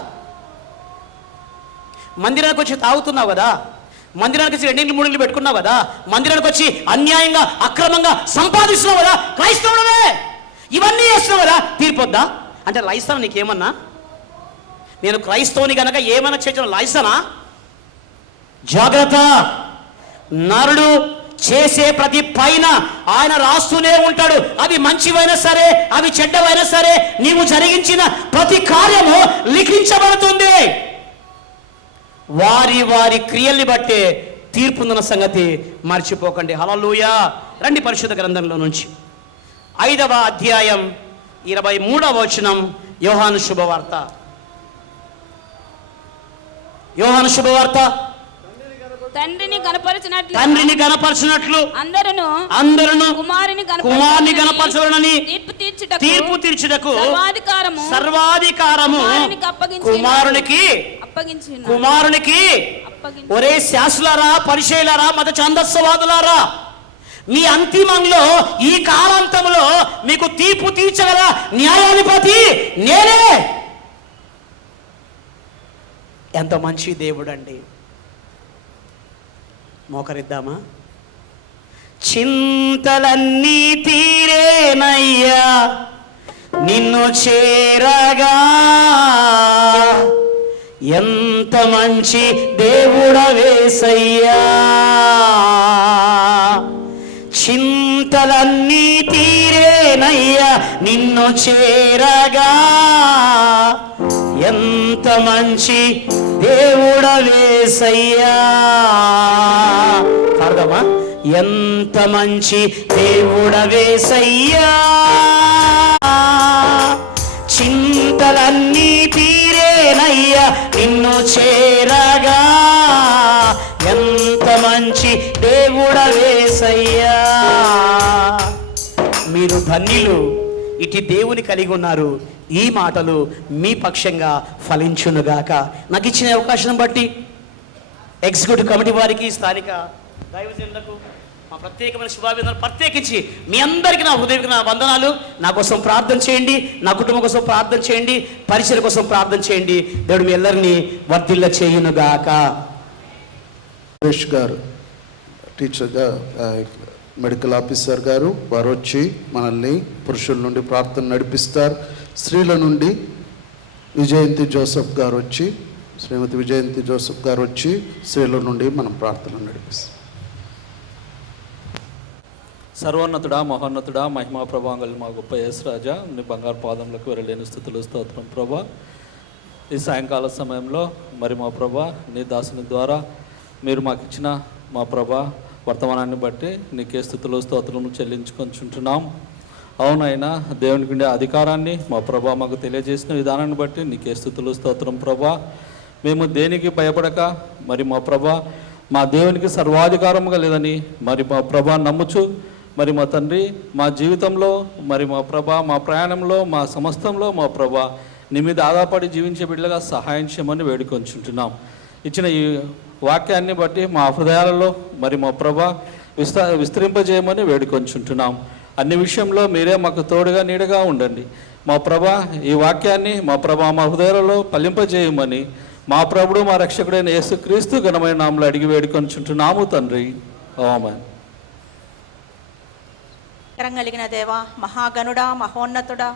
మందిరానికి వచ్చి తాగుతున్నావు కదా, మందిరానికి వచ్చి 2-3 పెట్టుకున్నావు కదా, మందిరానికి వచ్చి అన్యాయంగా అక్రమంగా సంపాదిస్తున్నావు కదా, క్రైస్తవుడవే, ఇవన్నీ చేస్తున్నావు కదా, తీర్పొద్దా? అంటే లైసనా నీకేమన్నా? నేను క్రైస్తవుని కనుక ఏమన్నా చేయడం లైసనా? జాగ్రత్త. నరుడు చేసే ప్రతి పైన ఆయన రాస్తూనే ఉంటాడు. అవి మంచివైనా సరే, అవి చెడ్డవైనా సరే, నీవు జరిగించిన ప్రతి కార్యము లిఖించబడుతుంది. వారి వారి క్రియల్ని బట్టే తీర్పుందన్న సంగతి మర్చిపోకండి. హల్లెలూయా. రండి పరిశుద్ధ గ్రంథంలో నుంచి 5వ అధ్యాయం 23వ వచనం, యోహాను శుభవార్త. యోహాను శుభవార్త. తండ్రిని కనపరచినట్లు అందరూ కుమారుని కనపరచవలెనని తీర్పు తీర్చుటకు సర్వాధికారము కుమారునికి. ఒరే శాస్త్రులారా, పరిచయులారా, మత ఛందస్సవాదులారా, మీ అంతిమంలో, ఈ కాలాంతంలో మీకు తీర్పు తీర్చగల న్యాయాధిపతి నేనే. ఎంత మంచి దేవుడు అండి. మోకరిద్దామా? చింతలన్నీ తీరేనయ్యా నిన్ను చేరగా, ఎంత మంచి దేవుడవేసయ్యా. చింతలన్నీ తీరేనయ్యా నిన్ను చేరగా, ఎంత మంచి దేవుడవేసయ్యా. అర్థమా? ఎంత మంచి దేవుడవేసయ్యా. చింతలన్నీ తీరేనయ్యా నిన్ను చేరగా, ఎంత మంచి దేవుడవేసయ్యా. మీరు ధన్యులు, ఇటు దేవుని కలిగి ఉన్నారు. ఈ మాటలు మీ పక్షంగా ఫలించునుగాక. నాకు ఇచ్చిన అవకాశం బట్టి ఎగ్జిక్యూటివ్ కమిటీ వారికి, స్థానిక దైవజనులకు, మా ప్రత్యేకమైన శుభాభివందనలు ప్రత్యేకించి మీ అందరికీ నా హృదయకి నా వందనాలు. నా కోసం ప్రార్థన చేయండి, నా కుటుంబం కోసం ప్రార్థన చేయండి, పరిచయం కోసం ప్రార్థన చేయండి. దేవుడు మీ అందరినీ వర్ధిల్ల చేయునుగాక. సురేష్ గారు టీచర్గా మెడికల్ ఆఫీసర్ గారు వారు వచ్చి మనల్ని పురుషుల నుండి ప్రార్థన నడిపిస్తారు. స్త్రీల నుండి విజయంతి జోసఫ్ గారు వచ్చి శ్రీమతి విజయంతి జోసఫ్ గారు వచ్చి స్త్రీల నుండి మనం ప్రార్థన నడిపిస్తాం. సర్వోన్నతుడా, మహోన్నతుడా, మహిమా ప్రభాంగలు మా గొప్ప యేసు రాజా, నీ బంగారు పాదములకు వెళ్ళలేని స్థుతులు స్తోత్రం ప్రభా. ఈ సాయంకాల సమయంలో మరి మా ప్రభా నీ దాసుని ద్వారా మీరు మాకు ఇచ్చిన మా ప్రభా వర్తమానాన్ని బట్టి నీకే స్థుతులు స్తోత్రము చెల్లించుకొంచుంటున్నాం. అవునైనా దేవునికి ఉండే అధికారాన్ని మా ప్రభా మాకు తెలియజేసిన విధానాన్ని బట్టి నీకే స్థుతులు స్తోత్రం ప్రభా. మేము దేనికి భయపడక మరి మా ప్రభా మా దేవునికి సర్వాధికారముగా లేదని మరి మా ప్రభా నమ్ముచు మరి మా తండ్రి మా జీవితంలో మరి మా ప్రభా మా ప్రయాణంలో మా సమస్తంలో మా ప్రభా నీ మీద ఆధారపడి జీవించే బిడ్డలుగా సహాయం చేయమని వేడుకొంచుంటున్నాం. ఇచ్చిన ఈ వాక్యాన్ని బట్టి మా హృదయాలలో మరి మా ప్రభా విస్తరింపజేయమని వేడుకొంచుంటున్నాం. అన్ని విషయంలో మీరే మాకు తోడుగా నీడగా ఉండండి. మా ప్రభా ఈ వాక్యాన్ని మా ప్రభా మా హృదయాలలో ఫలింపజేయమని మా ప్రభుడు మా రక్షకుడైన యేసుక్రీస్తు ఘనమైన నామములో అడిగి వేడుకొంచుంటున్నాము తండ్రి. ఆమేన్. కలిగిన దేవా, మహాగణుడా, మహోన్నతుడా,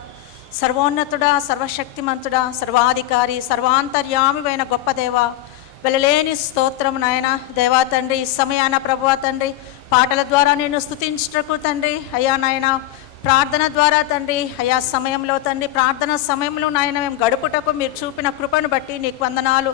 సర్వోన్నతుడా, సర్వశక్తిమంతుడా, సర్వాధికారి, సర్వాంతర్యామివైన గొప్ప దేవా, వెళ్ళలేని స్తోత్రం నాయన. దేవా తండ్రి, ఈ సమయాన ప్రభువా తండ్రి పాటల ద్వారా నేను స్తుతించుటకు తండ్రి అయ్యా నాయన, ప్రార్థన ద్వారా తండ్రి అయా సమయంలో తండ్రి ప్రార్థన సమయంలో నాయన మేము గడుపుటకు మీరు చూపిన కృపను బట్టి నీకు వందనాలు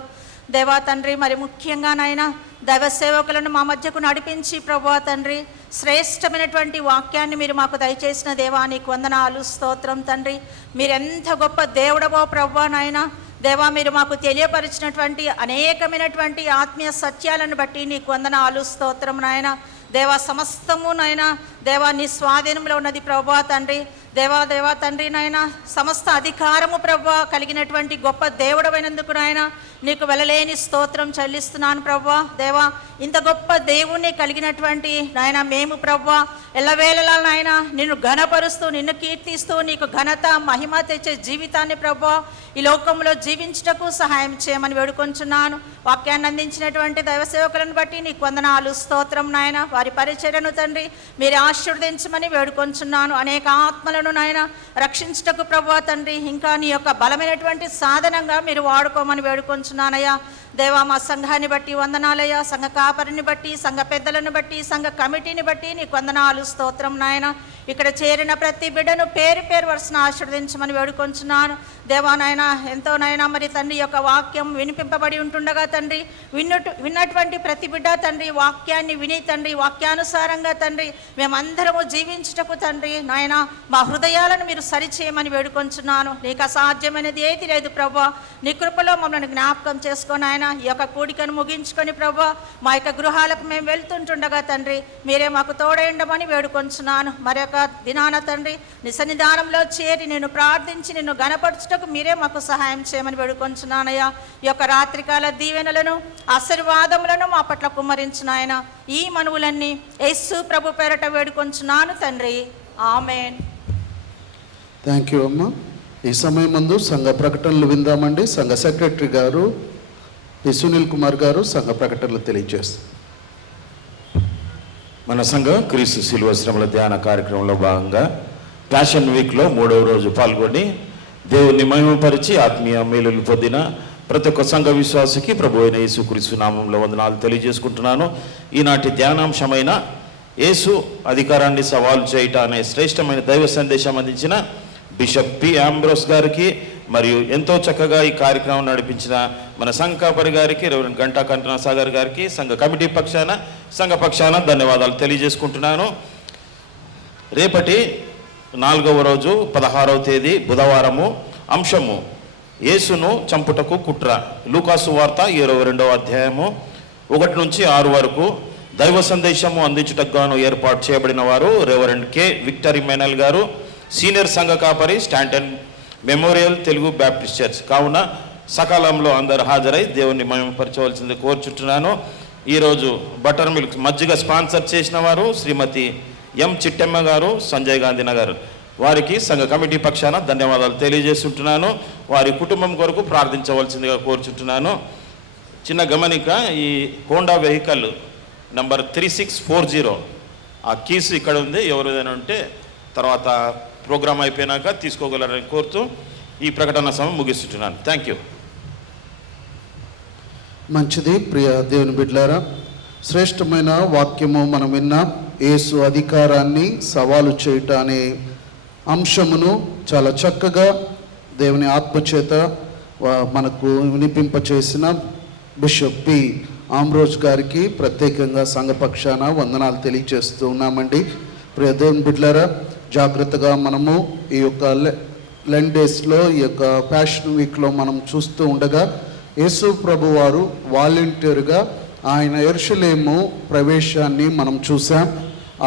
దేవా తండ్రి. మరి ముఖ్యంగా నాయన దైవ సేవకులను మా మధ్యకు నడిపించి ప్రభువా తండ్రి శ్రేష్టమైనటువంటి వాక్యాన్ని మీరు మాకు దయచేసిన దేవా నీకు వందనాలు స్తోత్రం తండ్రి. మీరెంత గొప్ప దేవుడవో ప్రభువా నాయన. దేవా మీరు మాకు తెలియపరిచినటువంటి అనేకమైనటువంటి ఆత్మీయ సత్యాలను బట్టి నీకు వందనాలు స్తోత్రం నాయన. దేవా సమస్తము నాయన దేవా నీ స్వాధీనంలో ఉన్నది ప్రభువా తండ్రి. దేవా తండ్రి నాయన సమస్త అధికారము ప్రభువా కలిగినటువంటి గొప్ప దేవుడమైనందుకు నాయన నీకు వెళ్ళలేని స్తోత్రం చెల్లిస్తున్నాను ప్రభువా. దేవా ఇంత గొప్ప దేవుణ్ణి కలిగినటువంటి నాయన మేము ప్రభువా ఎల్లవేళలా నాయన నిన్ను ఘనపరుస్తూ నిన్ను కీర్తిస్తూ నీకు ఘనత మహిమ తెచ్చే జీవితాన్ని ప్రభువా ఈ లోకంలో జీవించుటకు సహాయం చేయమని వేడుకొంచున్నాను. వాక్యాన్ని అందించినటువంటి దైవ సేవకులను బట్టి నీకు వందనాలు స్తోత్రం నాయన. వారి పరిచర్యను తండ్రి మీరు ఆశీర్వదించమని వేడుకొంచున్నాను. అనేక ఆత్మలను నాయన రక్షించుటకు ప్రభువా తండ్రి ఇంకా నీ యొక్క బలమైనటువంటి సాధనంగా మీరు వాడుకోమని వేడుకొంచున్నానయ్యా. దేవా మా సంఘాన్ని బట్టి వందనాలయ్యా, సంఘ కాపరిని బట్టి, సంఘ పెద్దలను బట్టి, సంఘ కమిటీని బట్టి నీకు వందనాలు స్తోత్రం నాయన. ఇక్కడ చేరిన ప్రతి బిడ్డను పేరు పేరు వరుసను ఆశీర్వదించమని వేడుకొంచున్నాను. దేవా నాయన ఎంతో నాయన మరి తండ్రి యొక్క వాక్యం వినిపింపబడి ఉంటుండగా తండ్రి విన్నటువంటి ప్రతి బిడ్డ తండ్రి వాక్యాన్ని విని తండ్రి వాక్యానుసారంగా తండ్రి మేమందరము జీవించుటకు తండ్రి నాయన మా హృదయాలను మీరు సరిచేయమని వేడుకొంచున్నాను. నీకు అసాధ్యమైనది ఏది లేదు ప్రభువా. నీ కృపలో మమ్మల్ని జ్ఞాపకం చేసుకొని ఆయన ఈ యొక్క కూడికను ముగించుకొని ప్రభువా మా యొక్క గృహాలకు మేము వెళ్తుంటుండగా తండ్రి మీరే మాకు తోడైండమని వేడుకొంచున్నాను. మరి యొక్క దినాన తండ్రి నీ సన్నిధానంలో చేరి నేను ప్రార్థించి నిన్ను గణపరచుటకు మీరే మాకు సహాయం చేయమని వేడుకొంచున్నానయ్యా. ఈ యొక్క రాత్రికాల దీవెనలను ఆశీర్వాదములను మా పట్ల కుమ్మరించిన ఆయన ఈ మనవులన్నీ యేసు ప్రభు పేరట వేడుకొంచున్నాను తండ్రి. ఆమేన్. థ్యాంక్ యూ అమ్మ. ఈ సమయం ముందు సంఘ ప్రకటనలు విందామండి. సంఘ సెక్రటరీ గారు పి సునీల్ కుమార్ గారు సంఘ ప్రకటనలు తెలియజేస్తారు. మన సంఘం క్రీస్తు శిలువ శ్రమల ధ్యాన కార్యక్రమంలో భాగంగా ప్యాషన్ వీక్లో 3వ రోజు పాల్గొని దేవుని మహిమపరిచి ఆత్మీయ మేలులు పొందిన ప్రతి ఒక్క సంఘ విశ్వాసికి ప్రభు అయిన యేసుక్రీస్తు నామంలో వందనాలు తెలియజేసుకుంటున్నాను. ఈనాటి ధ్యానాంశమైన యేసు అధికారాన్ని సవాలు చేయుట అనే శ్రేష్టమైన దైవ సందేశం అందించిన బిషప్ పి ఆంబ్రోస్ గారికి మరియు ఎంతో చక్కగా ఈ కార్యక్రమం నడిపించిన మన సంఘ కాపరి గారికి రెవరెండ్ గంటా కంటనాసాగర్ గారికి సంఘ కమిటీ పక్షాన సంఘ పక్షాన ధన్యవాదాలు తెలియజేసుకుంటున్నాను. రేపటి 4వ రోజు 16వ తేదీ బుధవారము అంశము యేసును చంపుటకు కుట్ర. లూకాసు వార్త 22వ అధ్యాయము 1 నుంచి 6 వరకు దైవ సందేశము అందించుటకు గాను ఏర్పాటు చేయబడిన వారు రెవరెండ్ కె విక్టర్ ఇమానుయల్ గారు, సీనియర్ సంఘ కాపరి Staunton memorial Telugu Baptist church. కావున సకాలంలో అందరు హాజరై దేవుని మహిమపరచవలసింది కోరుచుంటున్నాను. ఈరోజు బటర్ మిల్క్ మజ్జిగ స్పాన్సర్ చేసిన వారు శ్రీమతి ఎం చిట్టెమ్మ గారు, సంజయ్ గాంధీ నగర్. వారికి సంఘ కమిటీ పక్షాన ధన్యవాదాలు తెలియజేస్తుంటున్నాను. వారి కుటుంబం కొరకు ప్రార్థించవలసిందిగా కోరుచుంటున్నాను. చిన్న గమనిక, ఈ హోండా వెహికల్ నంబర్ 3640 ఆ కీస్ ఇక్కడ ఉంది. ఎవరిదైనా ఉంటే తర్వాత ప్రోగ్రాం అయిపోయినాక తీసుకోగలరని కోరుతూ ఈ ప్రకటన సమయం ముగిస్తున్నాను. Thank you. మంచిది. ప్రియ దేవుని బిడ్డలారా, శ్రేష్టమైన వాక్యము మనం విన్నాం. యేసు అధికారాన్ని సవాలు చేయుట అనే అంశమును చాలా చక్కగా దేవుని ఆత్మచేత మనకు వినిపింపచేసిన బిషప్ పి ఆమ్రోజ్ గారికి ప్రత్యేకంగా సంఘపక్షాన వందనాలు తెలియజేస్తూ ఉన్నామండి. ప్రియ దేవుని బిడ్డలారా, జాగ్రత్తగా మనము ఈ యొక్క లెంట్ డేస్లో, ఈ యొక్క ప్యాషన్ వీక్లో మనం చూస్తూ ఉండగా యేసు ప్రభు వారు వాలంటీర్గా ఆయన యెరూషలేము ప్రవేశాన్ని మనం చూసాం.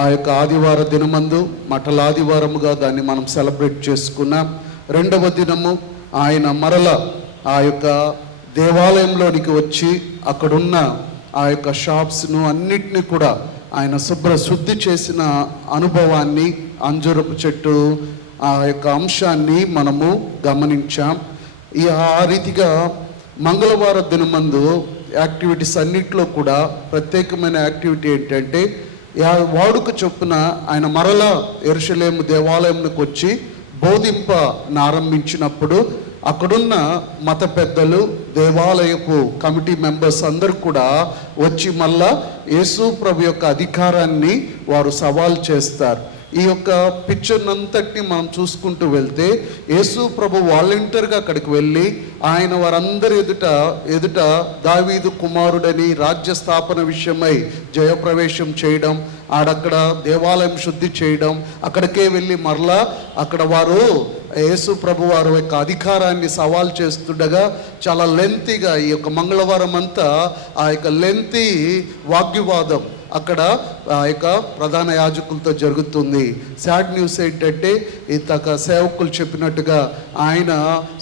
ఆ యొక్క ఆదివార దినమందు మఠల ఆదివారముగా దాన్ని మనం సెలబ్రేట్ చేసుకున్నాం. రెండవ దినము ఆయన మరల ఆ యొక్క దేవాలయంలోనికి వచ్చి అక్కడున్న ఆ యొక్క షాప్స్ను అన్నిటినీ కూడా ఆయన శుద్ధి చేసిన అనుభవాన్ని, అంజూరపు చెట్టు ఆ యొక్క అంశాన్ని మనము గమనించాం. ఆ రీతిగా మంగళవార దినమందు యాక్టివిటీస్ అన్నిటిలో కూడా ప్రత్యేకమైన యాక్టివిటీ ఏంటంటే, వాడుక చొప్పున ఆయన మరలా యెరూషలేము దేవాలయంకి వచ్చి బోధింపనారంభించినప్పుడు అక్కడున్న మత పెద్దలు, దేవాలయపు కమిటీ మెంబర్స్ అందరూ కూడా వచ్చి మళ్ళా యేసు ప్రభు యొక్క అధికారాన్ని వారు సవాల్ చేస్తారు. ఈ యొక్క పిక్చర్ అంతటిని మనం చూసుకుంటూ వెళ్తే యేసు ప్రభు వాలంటీర్గా అక్కడికి వెళ్ళి ఆయన వారందరి ఎదుట దావీదు కుమారుడని రాజ్య స్థాపన విషయమై జయప్రవేశం చేయడం, ఆడక్కడ దేవాలయం శుద్ధి చేయడం, అక్కడికే వెళ్ళి మరలా అక్కడ వారు యేసు ప్రభు వారి యొక్క అధికారాన్ని సవాల్ చేస్తుండగా చాలా లెంతీగా ఈ యొక్క మంగళవారం అంతా ఆ యొక్క లెంతీ వాగ్వివాదం అక్కడ ఆ యొక్క ప్రధాన యాజకులతో జరుగుతుంది. సాడ్ న్యూస్ ఏంటంటే, ఇంతక సేవకులు చెప్పినట్టుగా ఆయన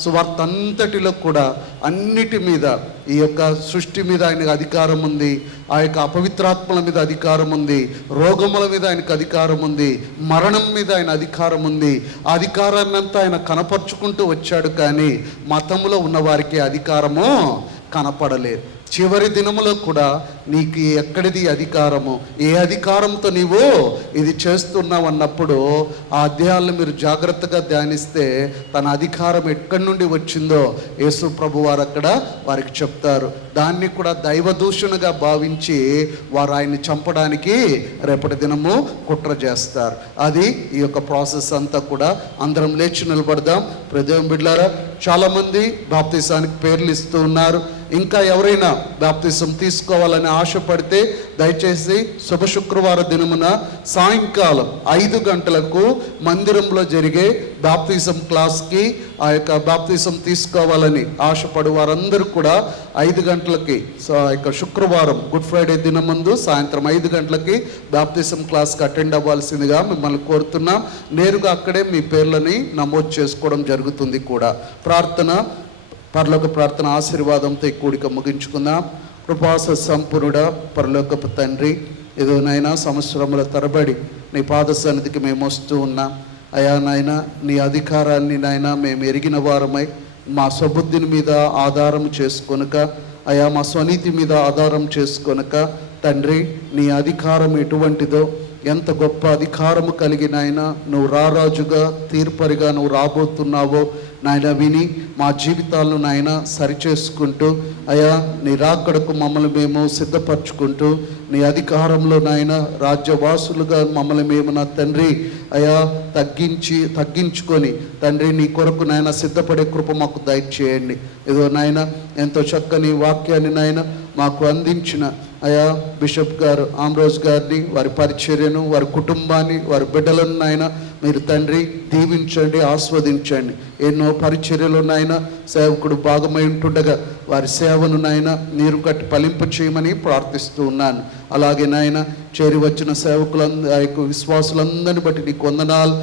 సువార్త అంతటిలో కూడా అన్నిటి మీద, ఈ యొక్క సృష్టి మీద ఆయనకు అధికారం ఉంది, ఆ యొక్క అపవిత్రాత్మల మీద అధికారం ఉంది, రోగముల మీద ఆయనకు అధికారం ఉంది, మరణం మీద ఆయన అధికారం ఉంది. ఆ అధికారాన్ని అంతా ఆయన కనపరుచుకుంటూ వచ్చాడు. కానీ మతంలో ఉన్న వారికి అధికారము కనపడలేదు. చివరి దినములో కూడా నీకు ఎక్కడిది అధికారము, ఏ అధికారంతో నీవు ఇది చేస్తున్నావు అన్నప్పుడు ఆ అధ్యాయాలను మీరు జాగ్రత్తగా ధ్యానిస్తే తన అధికారం ఎక్కడి నుండి వచ్చిందో యేసు ప్రభు వారు అక్కడ వారికి చెప్తారు. దాన్ని కూడా దైవదూషణగా భావించి వారు ఆయన్ని చంపడానికి రేపటి దినము కుట్ర చేస్తారు. అది ఈ యొక్క ప్రాసెస్ అంతా కూడా. అందరం లేచి నిలబడదాం. ప్రదేవం బిడ్లారా, చాలామంది బాప్తిసానికి పేర్లు ఇస్తూ ఉన్నారు. ఇంకా ఎవరైనా బాప్తిసం తీసుకోవాలని ఆశపడితే దయచేసి శుభ శుక్రవార దినమున సాయంకాలం 5 గంటలకు మందిరంలో జరిగే బాప్తిసం క్లాస్కి ఆ యొక్క బాప్తిసం తీసుకోవాలని ఆశపడు వారందరూ కూడా 5 గంటలకి శుక్రవారం గుడ్ ఫ్రైడే దినముందు సాయంత్రం 5 గంటలకి బాప్తిసం క్లాస్కి అటెండ్ అవ్వాల్సిందిగా మిమ్మల్ని కోరుతున్నాం. నేరుగా అక్కడే మీ పేర్లని నమోదు చేసుకోవడం జరుగుతుంది కూడా. పరలోక ప్రార్థన ఆశీర్వాదంతో ఈ కూడిక ముగించుకుందాం. కృపాస సంపూర్ణుడా పరలోకపు తండ్రి, ఏదోనైనా సంవత్సరముల తరబడి నీ పాద సన్నిధికి మేము వస్తూ ఉన్నాం. అయా నాయన, నీ అధికారాన్ని నాయన మేము ఎరిగిన వారమై మా స్వబుద్ధిని మీద ఆధారం చేసుకొనక, అయా మా స్వనీతి మీద ఆధారం చేసుకొనక తండ్రి, నీ అధికారం ఎటువంటిదో, ఎంత గొప్ప అధికారము కలిగి నాయన నువ్వు రారాజుగా తీర్పరిగా నువ్వు రాబోతున్నావో నాయన విని మా జీవితాలను నాయన సరిచేసుకుంటూ అయా నీ రాకడకు మమ్మల్ని మేము సిద్ధపరచుకుంటూ నీ అధికారంలో నాయన రాజ్యవాసులుగా మమ్మల్ని మేము నా తండ్రి అయా తగ్గించుకొని తండ్రి నీ కొరకు నాయన సిద్ధపడే కృప మాకు దయచేయండి. ఏదో నాయన ఎంతో చక్కని వాక్యాన్ని నాయన మాకు అందించిన అయా బిషప్ గారు ఆమ్రోజ్ గారిని, వారి పరిచర్యను, వారి కుటుంబాన్ని, వారి బిడ్డలను నాయన మీరు తండ్రి దీవించండి, ఆస్వాదించండి. ఎన్నో పరిచర్యలు నాయన సేవకుడు భాగమై ఉంటుండగా వారి సేవను నాయన నీరు కట్టి ఫలింప చేయమని ప్రార్థిస్తూ ఉన్నాను. అలాగే నాయన చేరి వచ్చిన సేవకులందరూ, ఆ యొక్క విశ్వాసులందరిని బట్టి నీకు వందనాలు.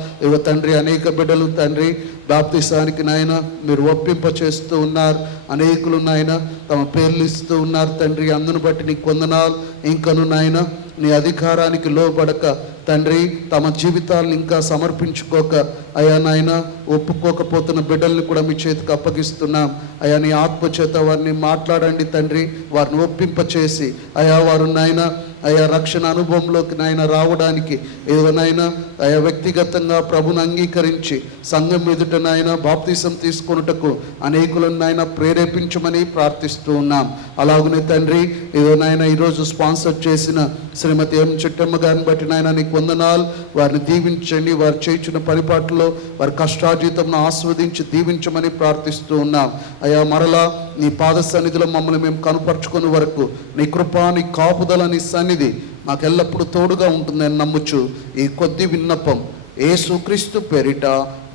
తండ్రి అనేక బిడ్డలు తండ్రి బాప్తిసానికి నాయన మీరు ఒప్పింప చేస్తూ ఉన్నారు. అనేకులు నాయన తమ పేర్లు ఇస్తూ ఉన్నారు తండ్రి. అందును బట్టి నీకు వందనాలు. ఇంకను నాయన నీ అధికారానికి లోబడక తండ్రి తమ జీవితాలను ఇంకా సమర్పించుకోక అయా నాయన ఒప్పుకోకపోతున్న బిడ్డల్ని కూడా మీ చేతికి అప్పగిస్తున్నాం. అయా నీ ఆత్మచేత వారిని మాట్లాడండి తండ్రి. వారిని ఒప్పింపచేసి అయా వారు నాయన అయా రక్షణ అనుభవంలోకి నాయన రావడానికి ఏదోనైనా అయా వ్యక్తిగతంగా ప్రభుని అంగీకరించి సంఘం ఎదుట నాయన బాప్తిసం తీసుకొనుటకు అనేకులను నాయన ప్రేరేపించమని ప్రార్థిస్తూ ఉన్నాం. అలాగనే తండ్రి ఏదోనైనా ఈరోజు స్పాన్సర్ చేసిన శ్రీమతి ఎం చిట్టమ్మ గారిని బట్టి నాయన నీకు వందనాలు. వారిని దీవించండి. వారు చేయించిన పరిపాటిలో వారి కష్టార్జితంను ఆస్వాదించి దీవించమని ప్రార్థిస్తూ ఉన్నాం. అయా మరలా నీ పాద సన్నిధిలో మమ్మల్ని మేము కనుపరుచుకునే వరకు నీ కృప, నీ కాపుదల, నీ సన్నిధి మాకు ఎల్లప్పుడూ తోడుగా ఉంటుందని నమ్ముచు ఈ కొద్ది విన్నపం యేసుక్రీస్తు పేరిట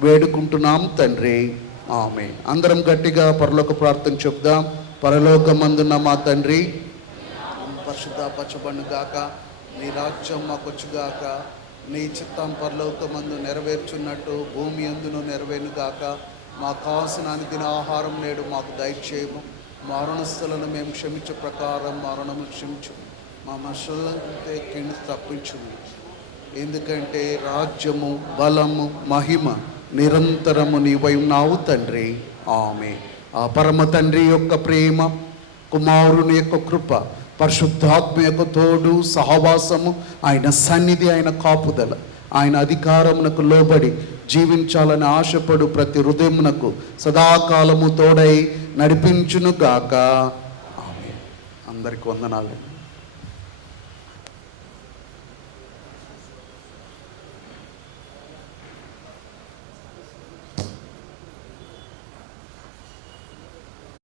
వేడుకుంటున్నాం తండ్రి, ఆమేన్. అందరం గట్టిగా పరలోక ప్రార్థన చెప్దాం. పరలోకమందున్న మా తండ్రి, పరిశుద్ధపరచబడును గాక, నీ రాజ్యం మాకొచ్చుగాక, నీ చిత్తం పరలోకమందు నెరవేర్చున్నట్టు భూమి యందును నెరవేరును గాక. మాకు కావలసిన అనుదిన ఆహారం నేడు మాకు దయచేయము. మా రుణస్థులను మేము క్షమించే ప్రకారం మా రుణము క్షమించు. మా మనుషులంటే కింద తప్పించుము. ఎందుకంటే రాజ్యము, బలము, మహిమ నిరంతరము నీవై ఉన్నావు తండ్రి, ఆమేన్. ఆ పరమ తండ్రి యొక్క ప్రేమ, కుమారుని యొక్క కృప, పరిశుద్ధాత్మ యొక్క తోడు సహవాసము, ఆయన సన్నిధి, ఆయన కాపుదల, ఆయన అధికారమునకు లోబడి జీవించాలని ఆశపడు ప్రతి హృదయమునకు సదాకాలము తోడై నడిపించును గాక, ఆమేన్. అందరికి వందనాలు.